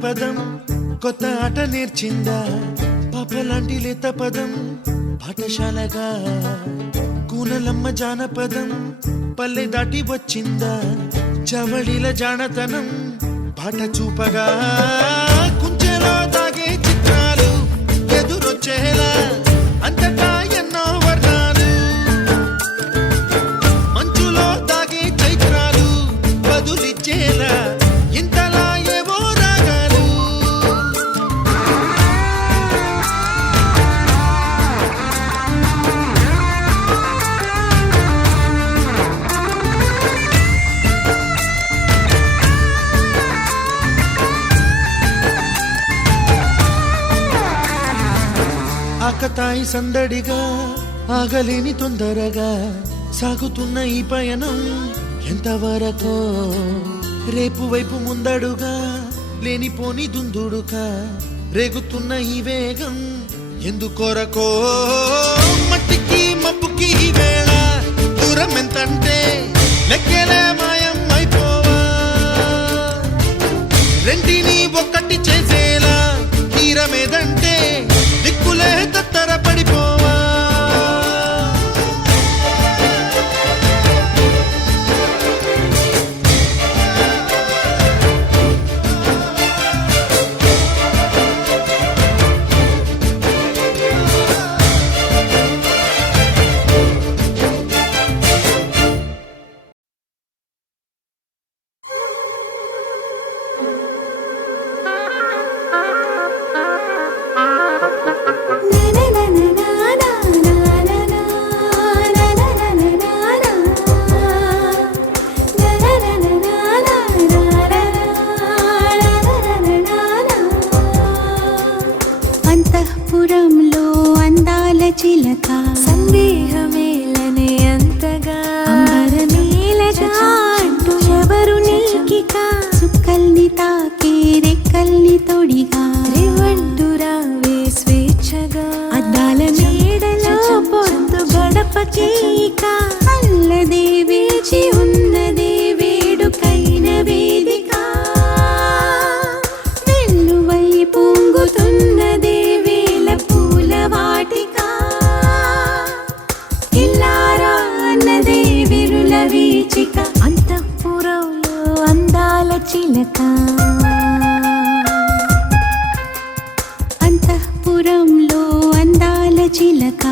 పదం కొత్త ఆట నేర్చిందా పాపలాంటి లేత పదం పాఠశాలగా కూనలమ్మ జానపదం పల్లె దాటి వచ్చిందా చవళిల జానతనం పాట చూపగా కుంచెలో దాగే చిత్రాలు ఎదురొచ్చేలా అంతటా ఎన్నో వర్ణాలు మంచులో దాగే చైత్రాలు బదులిచ్చేలా ఇంతలా ఏవో రాగాలు ఆకతాయి సందడిగా ఆగలేని తొందరగా సాగుతున్న ఈ పయనం ఎంతవరకో రేపు వైపు ముందడుగా లేనిపోని దుందుడుగా రేగుతున్న ఈ వేగం ఎందుకొరకో మట్టికి మబ్బుకి ఈ వేళ దూరం ఎంతంటే లెక్కలే మాయం అయిపోవా రెంటిని ఒక్కటి చేసేలా తీరమేదంటే దిక్కులే తత్తర పడిపోవా అంతఃపురంలో అందాల చిలక సందేహమేలనే అంతగా అంబరమేలగా అంటూ ఎవరు నీకిక సుక్కల్ని తాకే రెక్కల్ని తొడిగా రేవంటూ రావే స్వేచ్ఛగా అద్దాల మేడలో పొద్దు గడపకేక అల్లదే వేచి ఉన్నదే వేడుకైన వేదిక వెల్లువై పొంగుతున్నదే వేల పూల వాటిక ఇల్లారా అన్నదే విరుల వీచిక అంతఃపురంలో అందాల చిలక అంతఃపురంలో అందాల చిలక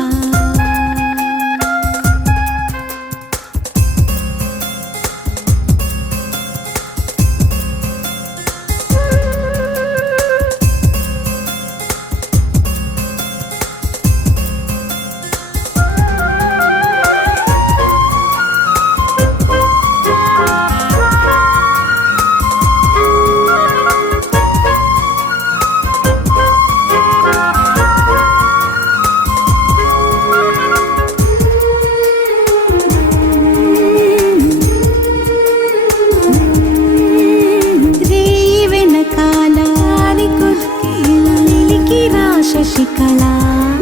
శశికళ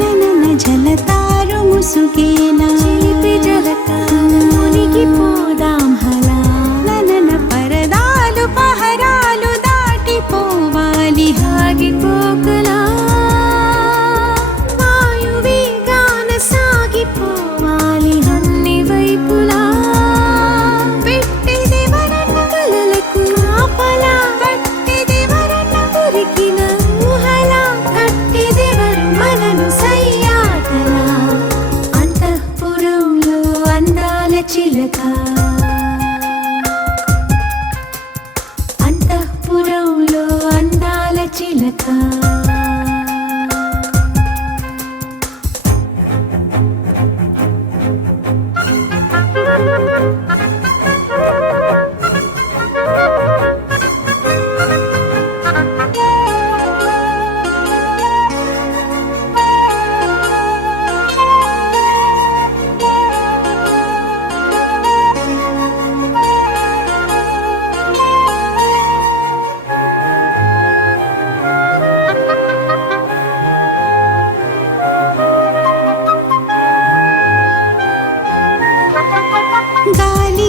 ననన జలతారు ముసుగేలా చిలిపి జలతానికి పోదాం హలా ననన పరదాలు పహరాలు దాటిపోవాలి ఆగిపోకలా వాయువేగాన సాగిపోవాలి అన్ని వైపులా పెట్టిదెవరన్న కలలకు ఆపలా కట్టిదెవరన్న ఉరికిన ఊహలా కట్టిదెవరు మనను సయ్యాటలా అంతఃపురంలో అందాల చిలక అంతఃపురంలో అందాల చిలక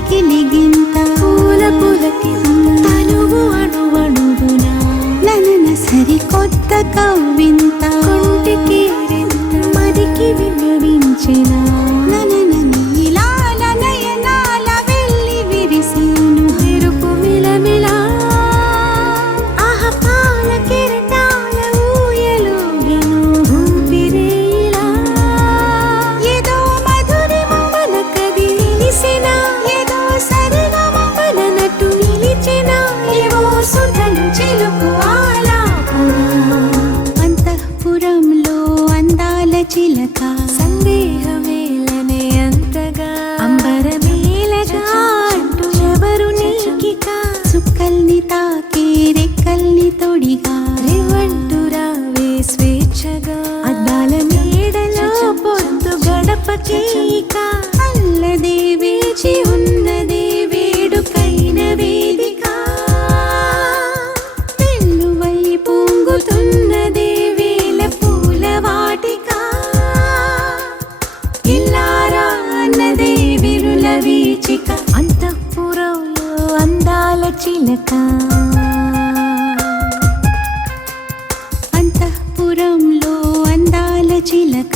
గిలిగింత పూల పులకింత తనువు అణువణువునా నన్ను చిలక అంతఃపురంలో అందాల చిలక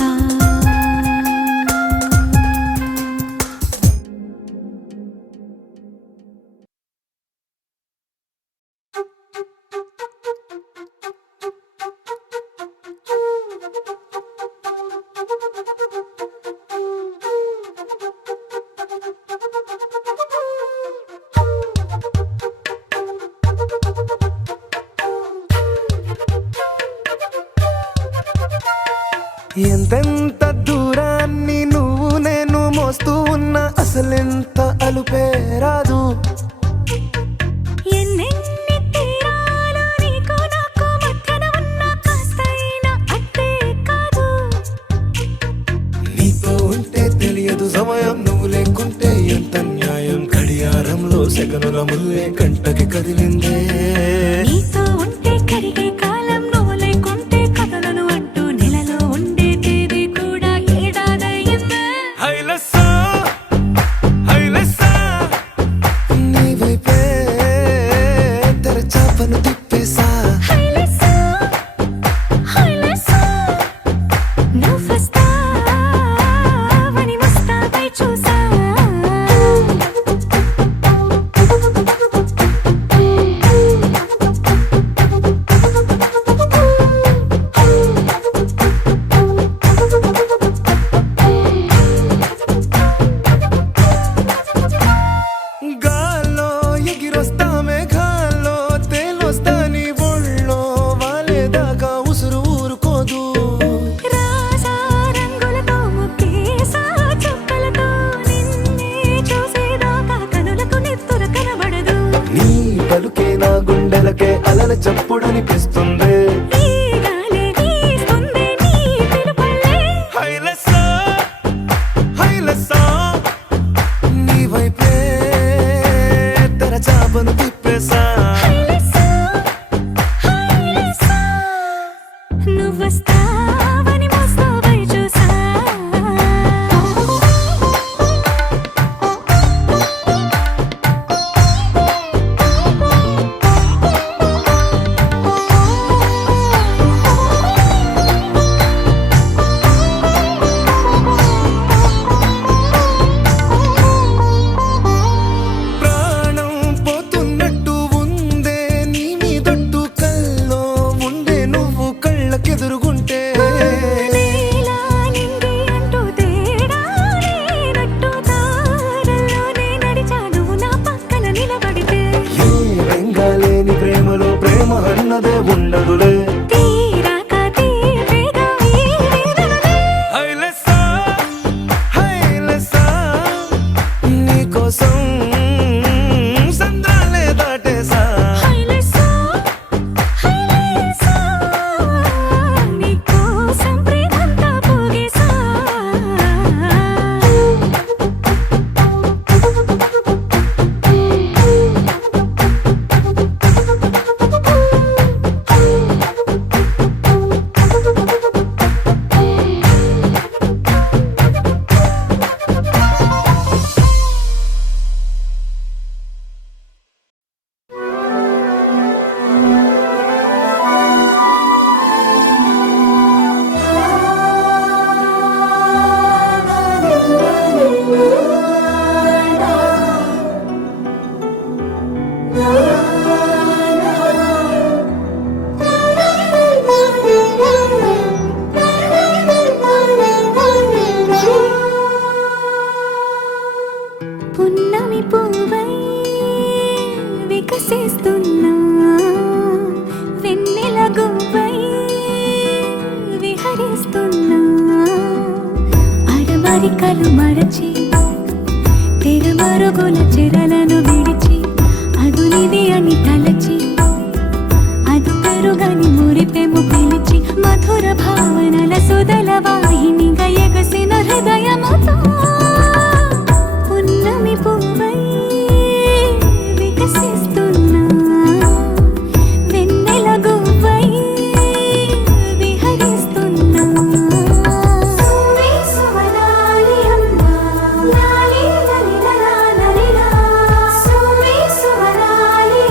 ఎంతెంత దూరాన్ని నువ్వు నేను మోస్తూ ఉన్నా అసలెంత అలుపే రాదు. ఎన్నెన్ని తీరాలు నీకు నాకు మధ్యన ఉన్న కాస్తైనా అట్టే కాదు. నీతో ఉంటే తెలియదు సమయం, నువ్వు లేకుంటే ఎంత న్యాయం. గడియారంలో సెకనుల ముల్లే కంటకి కదిలిందే. నీతో ఉంటే కరిగే కాలం, నువ్వు లేకుంటే కథలను అంటూ నెలలో ఉండే తేదీ కూడా ఏడాదయ్యిందే. హైలెస్సా హైలెస్సా నీ వైపే తెరచాపను తిప్పేసా. హైలెస్సా, హైలెస్సా, నువ్వొస్తావని ముస్తాబై చూసా. గాల్లో ఎగిరొస్తా మేఘాల్లో తేలొస్తా నీ ఒళ్ళో వాలేదాకా ఉసురు ఊరుకోదు. రాజా రంగులతో ముక్కేసా చుక్కలతో నిన్నే చూసేదాకా కనులకు నెత్తుర కనబడదు. నీ పలుకే నా గుండెలకే అలల చప్పుడనిపిస్తుంది. ఈ గాలే వీస్తుంది నీ పిలుపులే. హైలెస్సా హైలెస్సా నీ వైపే తెరచాపను తిప్పేసా. హైలెస్సా, హైలెస్సా, నువ్వొస్తావని ముస్తాబై చూసా. ప్రాణం పోతున్నట్టు ఉందే నీ మీదొట్టు కల్లో ఉండే నువ్వు కళ్ళకెదురుగుంటే. నీలా నింగి అంటూ తేడా లేనట్టు దారుల్లోనే నడిచా నువ్వు నా పక్కన నిలబడితే. ఏ బెంగాలేని ప్రేమలో ప్రేమ అన్నదే ఉండదులే. తీరాక తీపిగా ఈ వేదనలే. హైలెస్సా హైలెస్సా నీకోసం సంద్రాలే దాటేసా. హైలెస్సా, హైలెస్సా, నీకోసం ప్రేమంతా పోగేసా. పున్నమి పువ్వై వికసిస్తున్నా, వెన్నెల గువ్వై విహరిస్తున్నా. అరమరికలు మరచి తెరమరుగుల చెరలను విడిచి అదునిది అని తలచి అదు పెరుగని మురిపెము పిలిచి మధుర భావనల సుదల వాహినిగా ఎగసిన హృదయముతో. పున్నమి పువ్వై వికసిస్తున్నా, వెన్నెల గువ్వై విహరిస్తున్నా. సువి సువనాలి అమ్మా లాలి లలి లలా లలిలా. సువి సువనాలి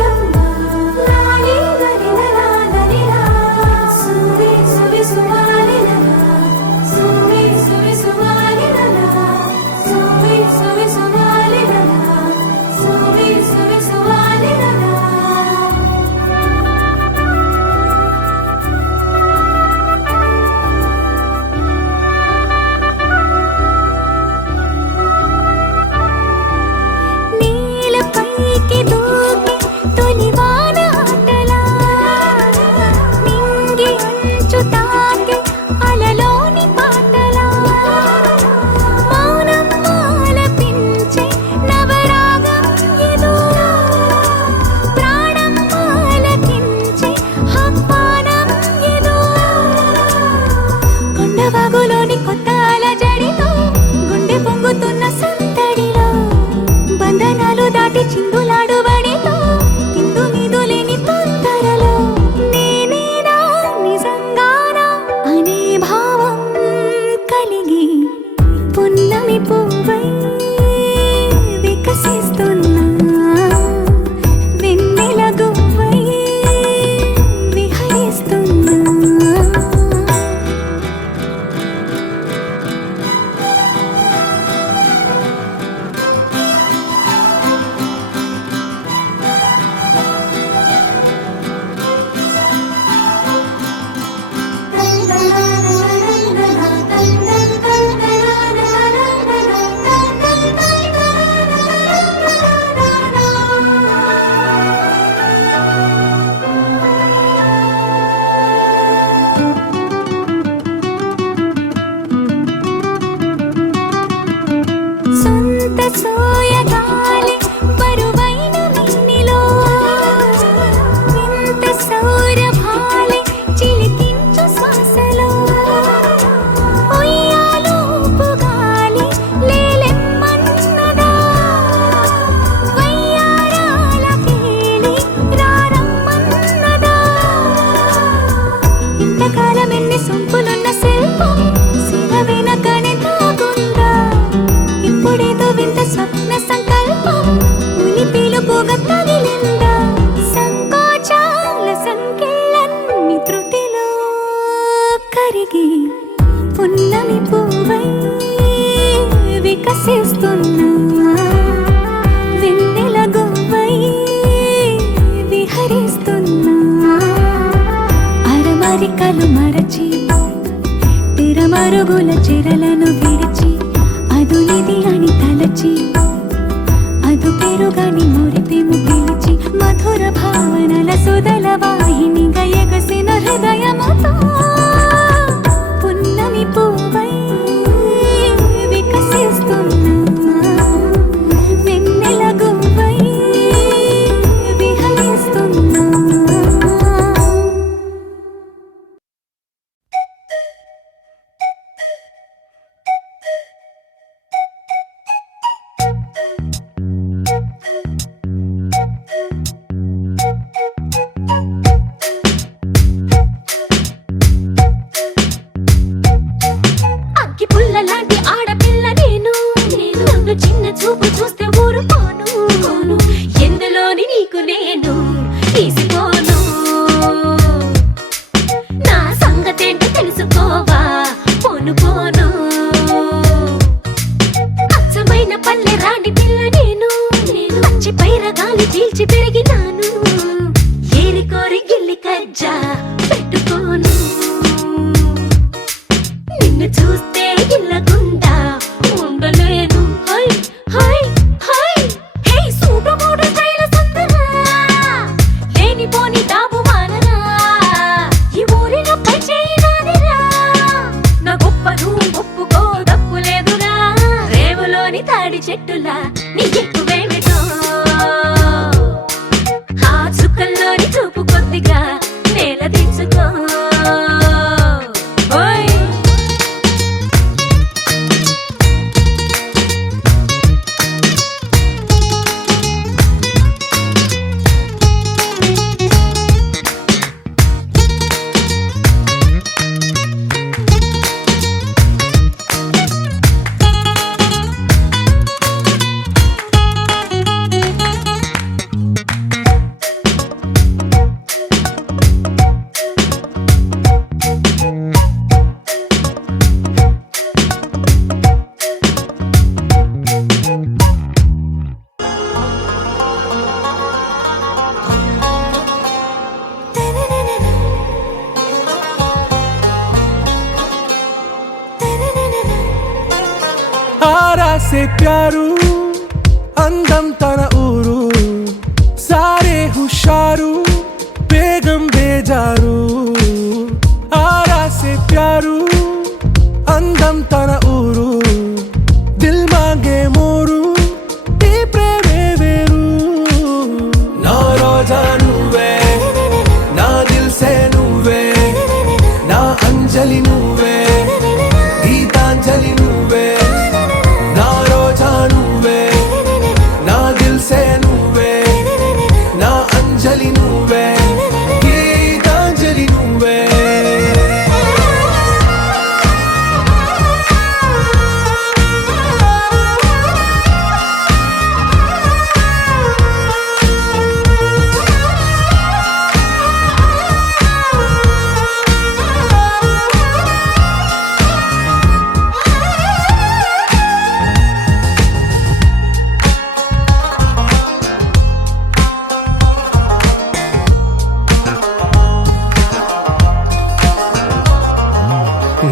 అడుగుల చెరలను విడిచి అదు ఇది అని తలచి అదు పెరుగని మురిపెము పిలిచి మధుర భావనల సుదల వాహినిగా ఎగసిన హృదయముతో పున్నమి పువ్వై వికసిస్తున్నా వెన్నెల గువ్వై విహరిస్తున్నా. అగ్గి పుల్ల లాంటి ఆడపిల్ల నేను నన్ను చిన్న చూపు చూస్తే ఊరుకోను ఎందులోని నీకు నేను తీసిపోను నా సంగతేంటో తెలుసుకోవా పోను పోను అచ్చమైన పల్లె రాణి పిల్ల నేను పచ్చి పైర గాలి పీల్చి పెరిగినాను ఏరి కోరి గిల్లి కజ్జా పెట్టుకోను నిన్ను చూస్తే ఇల్లగుండా ఉండలేను హై హై హై హే సూటు మూడు స్టైల్ సుందరా లేని పోని డాబు మానరా ఈ ఊరిలో పై చేయనాదిరా నా గొప్పను ఒప్పుకో తప్పు లేదురా రేవులోని తాడి చెట్టులా నీ ఎక్కువేమిటో ఆ చుక్కల్లోని చూపు కొద్దిగా నేల దించుకో ఓయ్ आरा से प्यारू అందం తన ఊరు సారే హుషారు బేగం బేజారు ఆరా से प्यारू అందం తన ఊరు దిల్ మాంగే మోరు ఈ ప్రేమే వేరు నా రోజా నువ్వే నా దిల్ సే నువ్వే నా అంజలి నువ్వే గీతాంజలి నువ్వే నా రోజా నువ్వే నా దిల్ సే నువ్వే నా అంజలి నువ్వే గీతాంజలి నువ్వే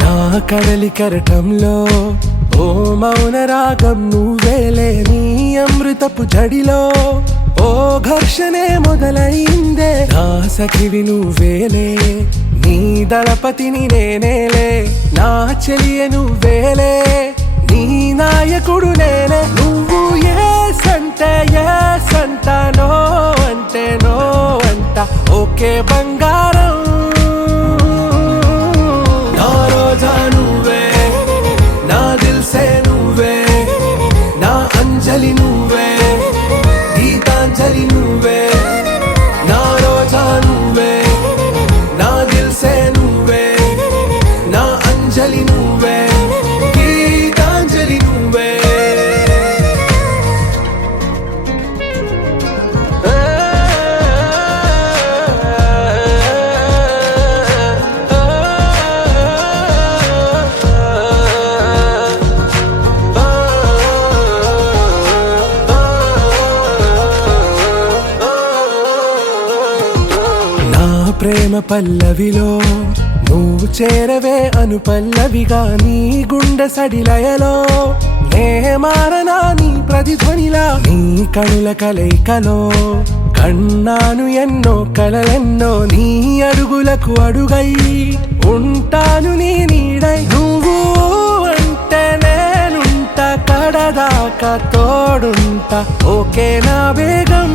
నా కడలి కరటంలో ఓ మౌన రాగం నువ్వేలే నీ అమృతపు జడిలో ఓ ఘర్షణే మొదలైందే నా సఖివి నువ్వేలే నీ దళపతిని నేనేలే నా చెలియ నువ్వేలే నీ నాయకుడు నేనే నువ్వు ఏ సంట నో అంటే నో అంట ఓకే బంగారం నా రోజా నువ్వే నా దిల్ సే నువ్వే నా అంజలి నువ్వే గీతాంజలి నువ్వే నా రోజా నువ్వే నా దిల్ సే నువ్వే నా అంజలి నువ్వే గీతాంజలి నువ్వే ప్రేమ పల్లవిలో నువ్వు చేరవే అను పల్లవిగా నీ గుండె సడిలయలో నే మారనా నీ ప్రతిధ్వనిలా నీ కనుల కలయికలో కన్నాను ఎన్నో కలలెన్నో నీ అడుగులకు అడుగై ఉంటాను నీ నీడై నువ్వు అంటే నేనుంట కడదాకా తోడుంటా ఓకే నా బేగం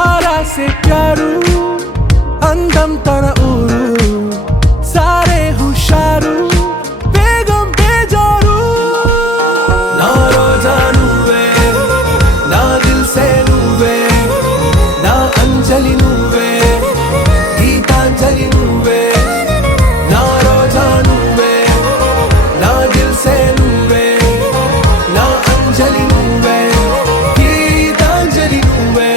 आरा से प्यारू అందం తన ఊరు సారే హుషారు బేగం బేజారు నా రోజా నువ్వే నా దిల్ సే నువ్వే నా అంజలి నువ్వే గీతాంజలి నువ్వే నా రోజా నువ్వే నా దిల్ సే నువ్వే నా అంజలి నువ్వే గీతాంజలి నువ్వే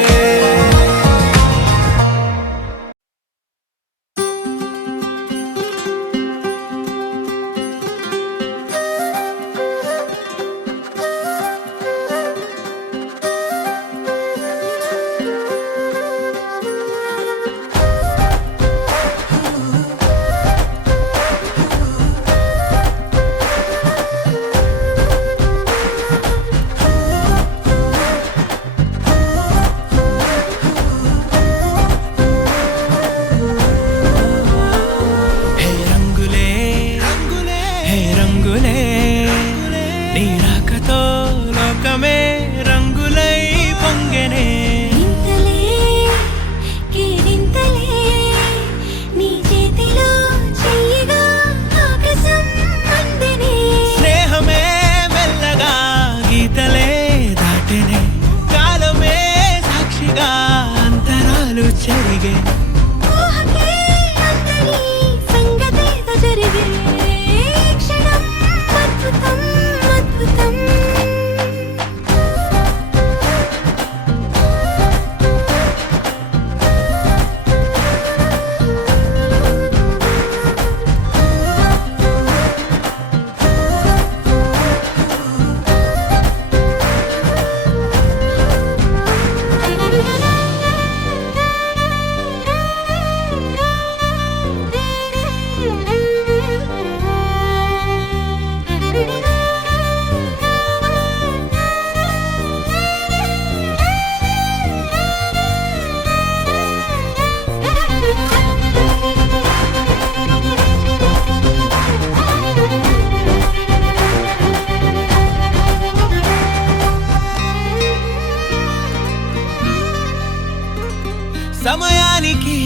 సమయానికి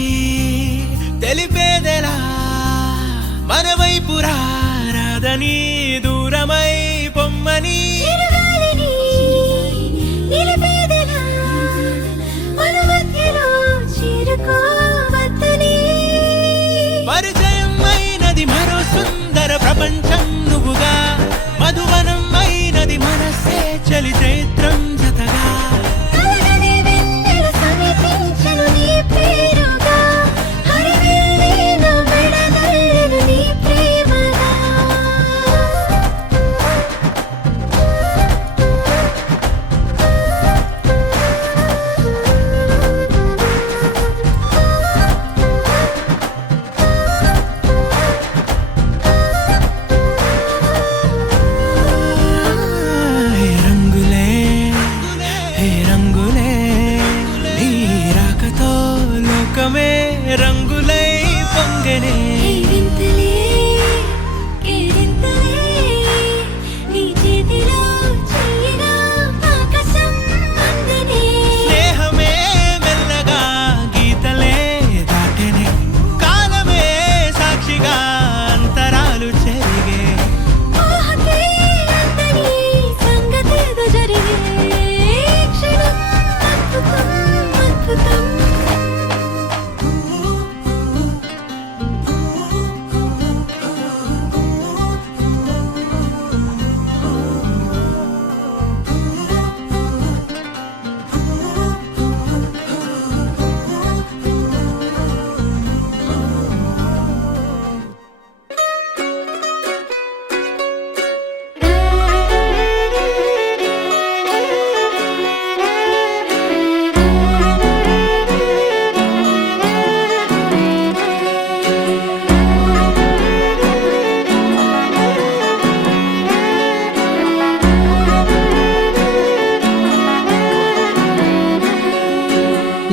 తెలిపేదెలా మన వైపు రాదని దూరమై పొమ్మని పరిచయం అయినది మరో సుందర ప్రపంచం నువ్వుగా మధువనం అయినది మనసే చలి చైత్రం జతగా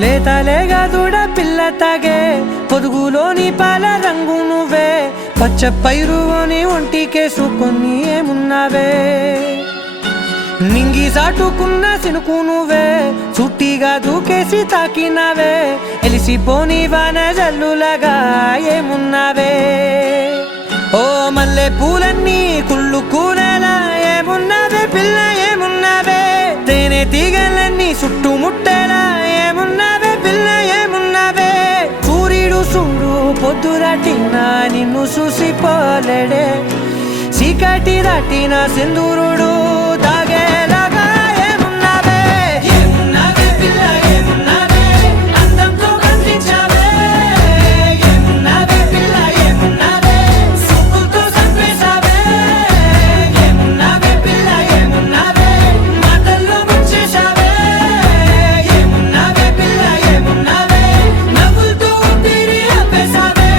లేతలేగా దూడ పిల్ల తాగే పొదుగులోని పాల రంగు నువ్వే పచ్చ పైరుని ఒంటికేసుకొని ఏమున్నావే నింగి సాటుకున్న సినుకు నువ్వే చుట్టిగా దూకేసి తాకినావే ఎలిసిపోని వాన జల్లులగా ఏమున్నావే ఓ మల్లె పూలన్నీ కుళ్ళు కూరలా ఏమున్నావే పిల్ల ఏమున్నావే తేనె తీగలన్నీ చుట్టుముట్టేలా ఏమున్నావే పిల్ల ఏమున్నావే సూర్యుడు చూడు పొద్దురాటిన నిన్ను చూసిపోలేడే చీకటి దాటిన సింధూరుడు దాగేలాగా ఏమున్నావే ఏమున్నావే పిల్ల ఏమున్నావే అందంతో కనిపించావే ఏమున్నావే పిల్ల ఏమున్నావే చూపుతో చంపేశావే ఏమున్నావే పిల్ల ఏమున్నావే మాటల్లో ముంచేశావే ఏమున్నావే పిల్ల ఏమున్నావే నవ్వులతో ఊపిరి ఆపేశావే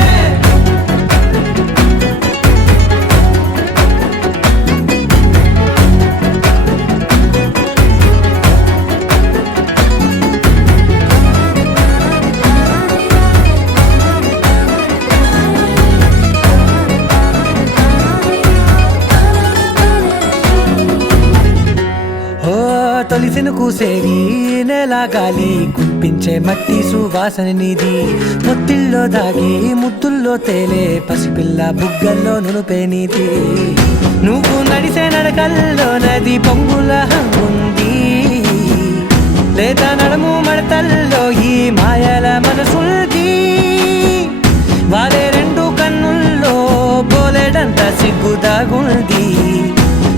ఓ తొలిసిన కూసేరి నెల గాలి కుప్పించే మట్టి సువాసన నీది పొత్తిల్లో దాగి ముద్దుల్లో తేలే పసిపిల్ల బుగ్గల్లో నునుపే నీది నువ్వు నడిసే నడకల్లో నది పొంగుల హంగుంది లేదా నడుము మడతల్లో ఈ మాయల మనసుల్ది వారే రెండు కన్నుల్లో బోలెడంత సిగ్గుదాగుంది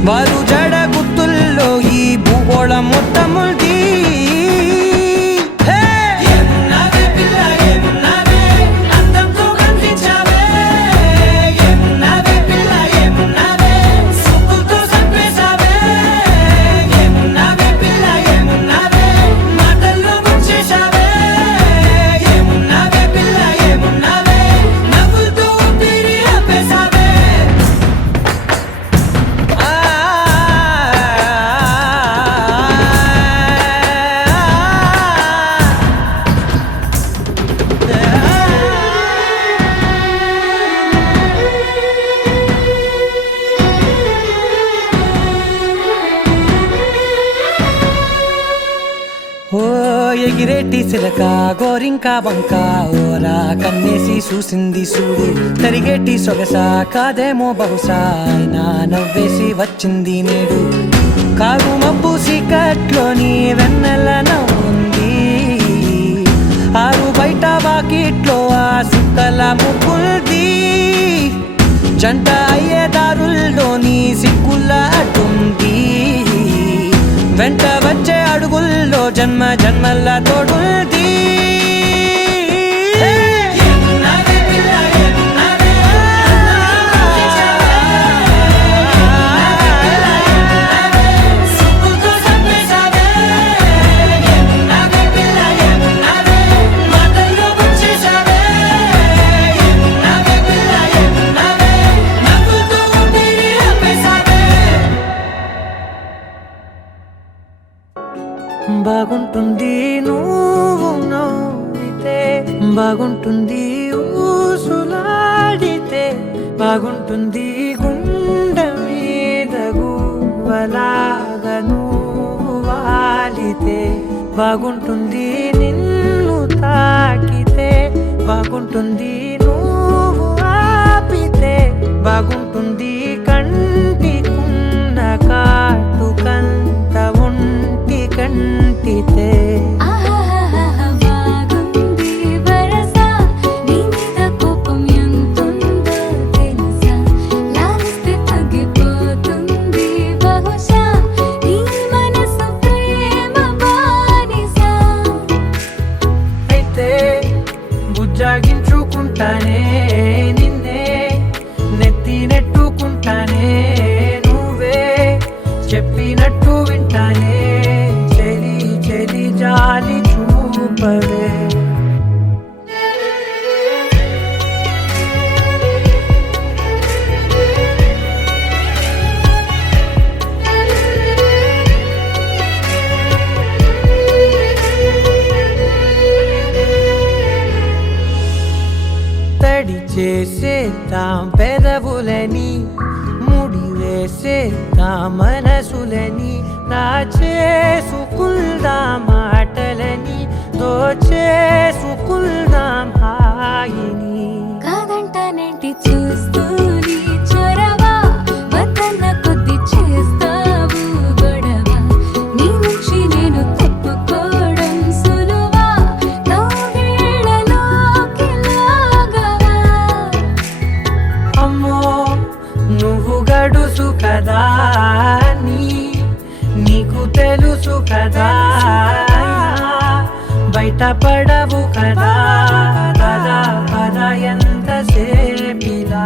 వారు జడ గుర్తుల్లో ఈ భూగోళం మొత్తముల్ది ఏమున్నావే పిల్ల ఏమున్నావే అందంతో కనిపించావే ఏమున్నావే పిల్ల ఏమున్నావే సుక్కుతో చంపేశావే ఏమున్నావే పిల్ల ఏమున్నావే మాటల్లో ముంచేశావే ఏమున్నావే పిల్ల ఏమున్నావే నవ్వులతో ఊపిరి ఆపేశావే ఓ ఎగిరేటి సిలక గోరింక వంక ఓరా కన్నేసి చూసింది చూడు తరిగేటి సొగస కాదేమో బహుశా అయినా నవ్వేసి వచ్చింది నేడు కారు మబ్బు సీకట్లోని వెన్నెల నవ్వుంది ఆరు బయట వాకిట్లో ఆ సుక్కల ముగ్గుల్ది జంట అయ్యే దారుల్లోని సిగ్గుల అడ్డుంది వెంట వచ్చే అడుగుల్లో జన్మ జన్మల తోడుల్ది ఏమున్నావే పిల్ల ఏమున్నావే సుక్కుతో చంపేశావే ఏమున్నావే పిల్ల ఏమున్నావే మాటల్లో ముంచేశావే ఏమున్నావే పిల్ల ఏమున్నావే నవ్వులతో ఊపిరి ఆపేశావే బాగుంటుంది నువ్వు నవ్వితే బాగుంటుంది ఊసులాడితే బాగుంటుంది గుండె మీద గువ్వలాగా నువ్వు వాలితే బాగుంటుంది నిన్ను తాకితే బాగుంటుంది నువ్వు ఆపితే బాగుంటుంది కంటికున్న కాటుకంత ఒంటి కంటితే బాగుంది వరస నీ మీద కోపం ఎంతుందో తెలుసా లాలిస్తే తగ్గిపోతుంది బహుశా నీ మనసు ప్రేమ బానిస అయితే బుజ్జాగించుకుంటానే నిన్నే నెత్తి నెట్టుకుంటానే నువ్వే చెప్పినట్టు వింటానే చెలి చేసుకుందాం మాటలని దోచేసుకుందాం హాయిని కాదంటానేంటి చూస్తూని చొరవ వద్దన్న కొద్ది చేస్తావు గొడవ నీ నుంచి నేను తప్పుకోవడం సులువా నవ్వేళ్ళలోకి లాగవా అమ్మో నువ్వు గడుసు కదా నీకు తెలుసు కదా బయట పడవు కదా పద పద ఎంతసేపిలా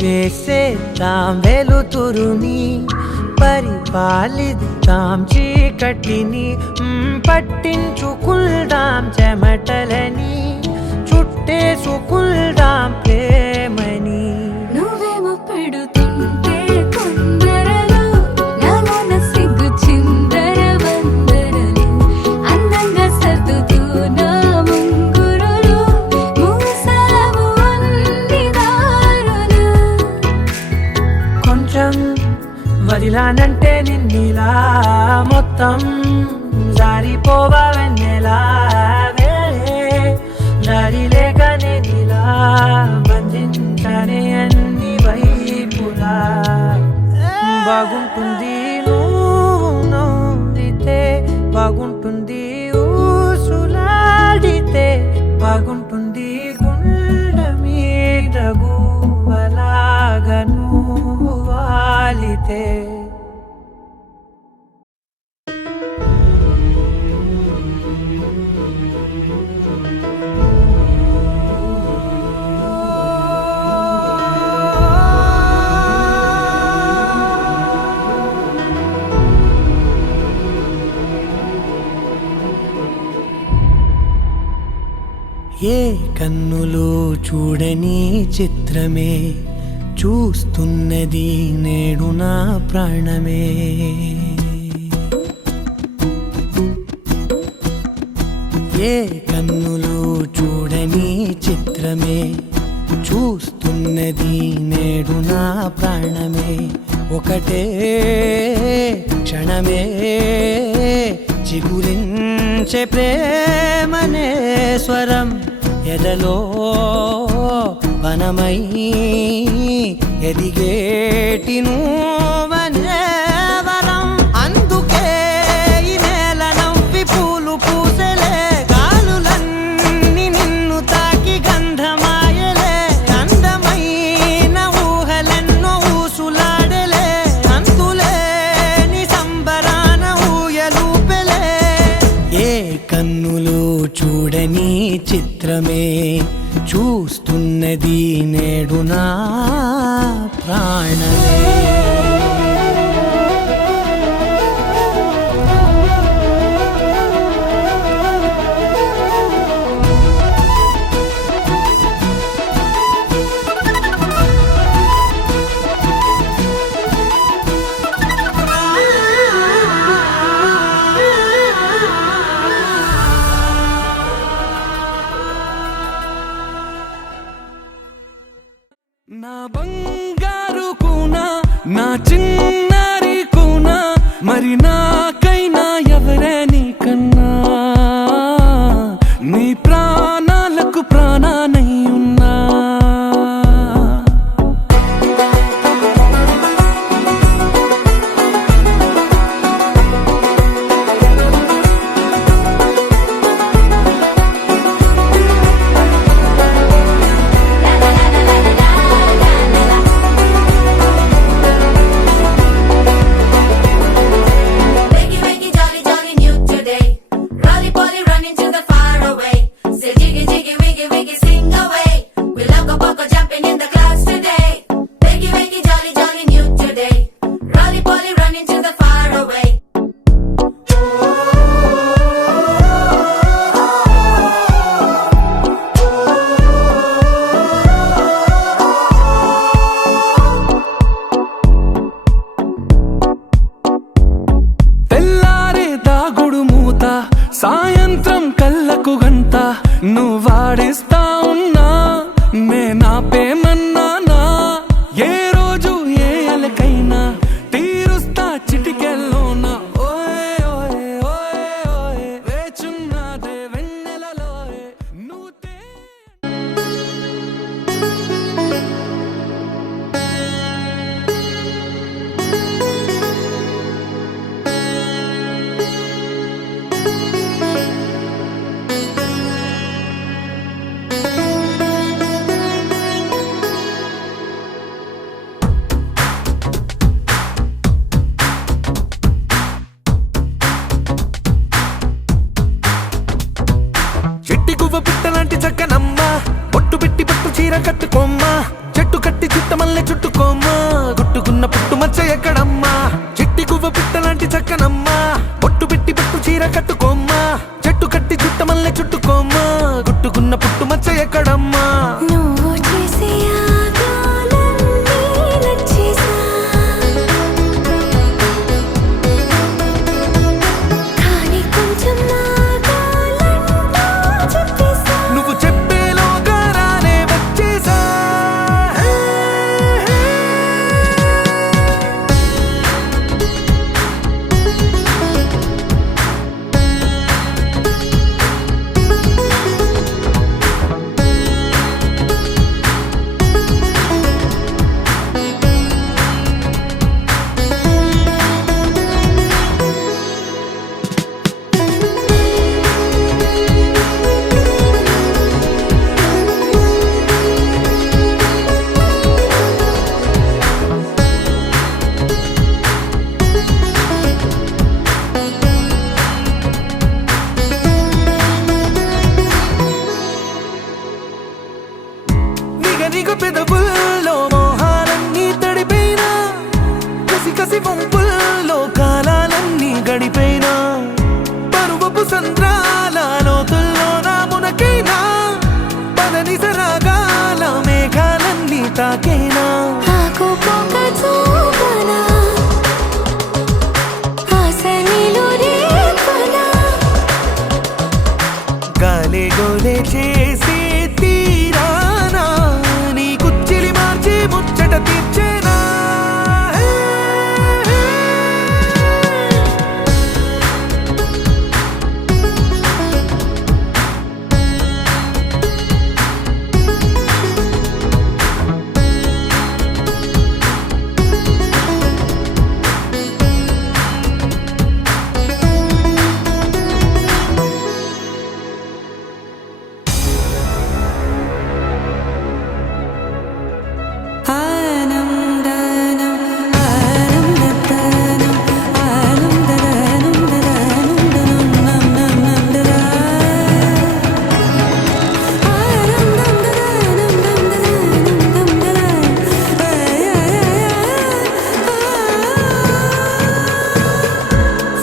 వెలివేసేద్దాం వెలుతురుని పరిపాలిద్దాం చీకటిని పట్టించుకుందాం చెమటలని చుట్టేసుకుందాం ప్రేమని నువ్వేమో పెడుతుంటే కొందరలు నాలోన సిగ్గు చిందర వందరలు అందంగా సర్దుతూ నా ముంగురులు మూసావు అన్ని దారులు కొంచెం వదిలానంటే నిన్నిలా మొత్తం జారిపోవా వెన్నెలా దారి లేక నేనిలా బంధించనే అన్ని వైపులా బాగుంటుంది నువ్వు నవ్వితే బాగుంటుంది ఊసులాడితే బాగుంటుంది గుండె మీద గువ్వలాగా నువ్వు వాలితే ఏ కన్నులు చూడని చిత్రమే చూస్తున్నది నేడు నా ప్రాణమే ఏ కన్నులు చూడని చిత్రమే చూస్తున్నది నేడు నా ప్రాణమే ఒకటే క్షణమే చిగురించే ప్రేమనే స్వరం ఎదలో వనమై ఎదిగేటి నువ్వనే వరం అందుకే ఈ నేల నవ్వి పూలు పూసెలే గాలులన్నీ నిన్ను తాకి గంధమాయలే అందమైన ఊహలెన్నో ఊసులాడలే అంతులేని సంబరాన ఊయలూపెలే ఏ కన్నులు చూడని చిత్రమే చూస్తున్నది నేడు నా ప్రాణమే నా బంగారు కూనా నా చిన్నారి కూనా మరి నాకైనా ఎవరే నీకన్నా నీ ప్రాణాలకు ప్రాణానై ఉన్నా సాయంత్రం కళ్ళకు గంట నువ్వు వాడిస్తా ఉన్నా నేనాపేమన్నానా ఏ రోజు ఏ అలకైనా తీరుస్తా చిటికెల్లోనా ఓయే ఓయే ఓయే ఓయే వేచున్నాదే వెన్నెలలోయే నువ్వు చెట్టి గువ్వ పిట్టలాంటి చక్కనమ్మ పొట్టు పెట్టి పట్టు చీర కట్టుకోమ్మా చెట్టు కట్టి చుట్టమల్లె చుట్టుకోమ్మా గుట్టుకున్న పుట్టు మచ్చ ఎక్కడమ్మా చెట్టి గువ్వ పిట్టలాంటి చక్కనమ్మ పొట్టు పెట్టి పట్టు చీర కట్టుకోమ్మా చెట్టు కట్టి చుట్టమల్లె చుట్టుకోమ్మా గుట్టుకున్న పుట్టు మచ్చ ఎక్కడమ్మా నువ్వు చేసే ఆగాలన్నీ నచ్చేసా కానీ కొంచెం ఆగాలంటూ చెప్పేసా నువ్వు చెప్పేలోగా రానే వచ్చేసా నిగ పెదవుల్లో మోహాలన్నీ తడిపోయినా కసి కసి వంపుల్లో కాలాలన్నీ గడిపోయినా పరువపు సంద్రాల లోతుల్లో నా మునకైనా పదని సరాగాల మేఘాలన్నీ తాకేనా ఆకుపోక చూపనా ఆశ నీలో రేపనా గాలే గోలే చేసే తీరానా నీ కుచ్చిలి మార్చి ముచ్చట తీర్చేనా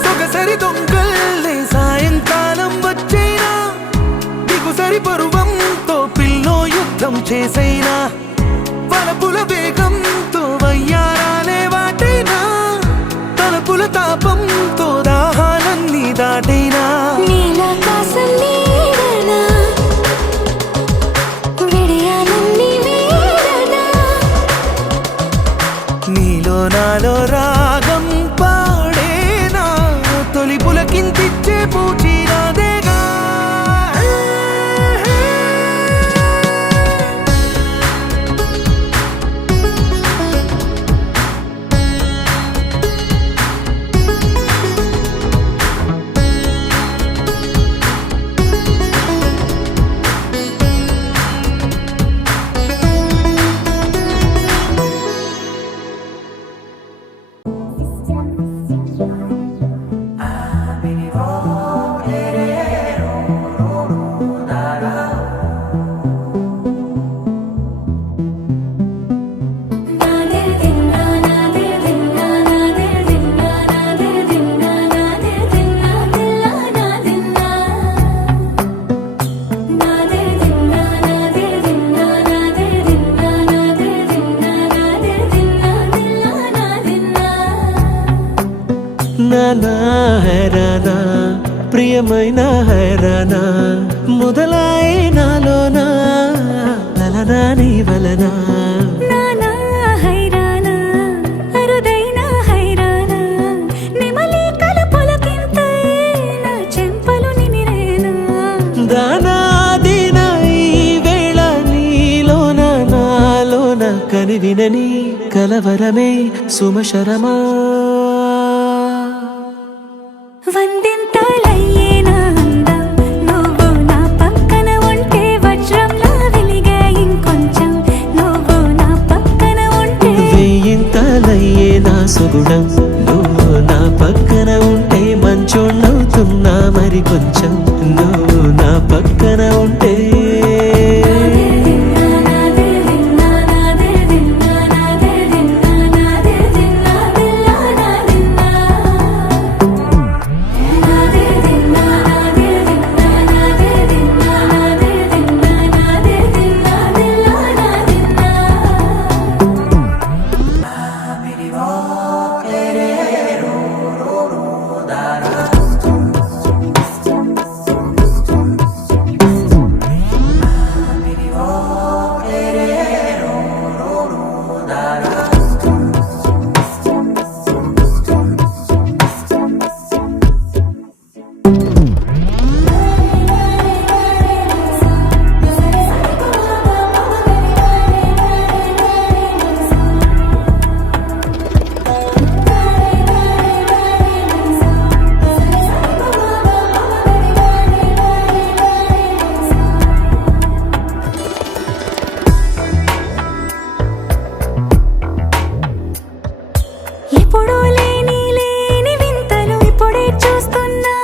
సొగసరి దొంగల్లే సాయంకాలం వచ్చేనా దిగుసరి పరువంతో పిల్లో యుద్ధం చేసైనా వలపుల వేగంతో వయ్యారాలే వాటైనా తలపుల తాపంతో దాహాలన్నీ దాటైనా నీలాకాశం నీడనా విడియాలన్నీ వీడనా నీలో నాలో రాగం పాడేనా తొలి పులకింతిచ్చే పూచిరాదేగా ना है राना ప్రియమైన హైరానా మొదలాయే నాలోనా లలనా నీ వలనా నానా హైరానా అరుదైన హైరానా నెమలి కలపులకింతై నా చెంపలు నిమిరేనా దానాదిన ఈ వేళ నీలోన నాలోన కనివినని కలవరమే సుమశరమా వందింతలయ్యేనా అందం నువ్వు నా పక్కన ఉంటే వజ్రంలా వెలిగే ఇంకొంచెం నువ్వు నా పక్కన ఉంటే వెయ్యింతలయ్యే నా సుగుణం నువ్వు నా పక్కన ఉంటే మంచోణ్ణవుతున్నా మరి కొంచెం నువ్వు నా పక్కన ఉంటే ఎప్పుడూ లేని లేని వింతలు ఇప్పుడే చూస్తున్నా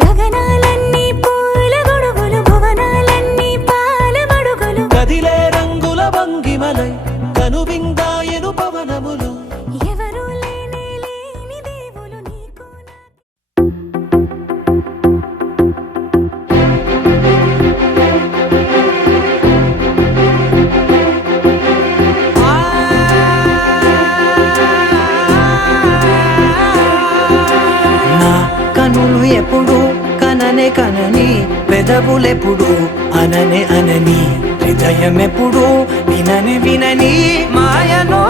గగనాలన్నీ పూల గొడుగులు భువనాలన్నీ పాల మడుగులు కదిలే రంగుల భంగిమలై కనువిందాయను పవనములు ఎవరూ లేని లేని దేవులు నీకు నా కనులు ఎప్పుడు కననే కనని పెదవులెప్పుడు అననే అనని హృదయం ఎప్పుడు వినని వినని మాయలో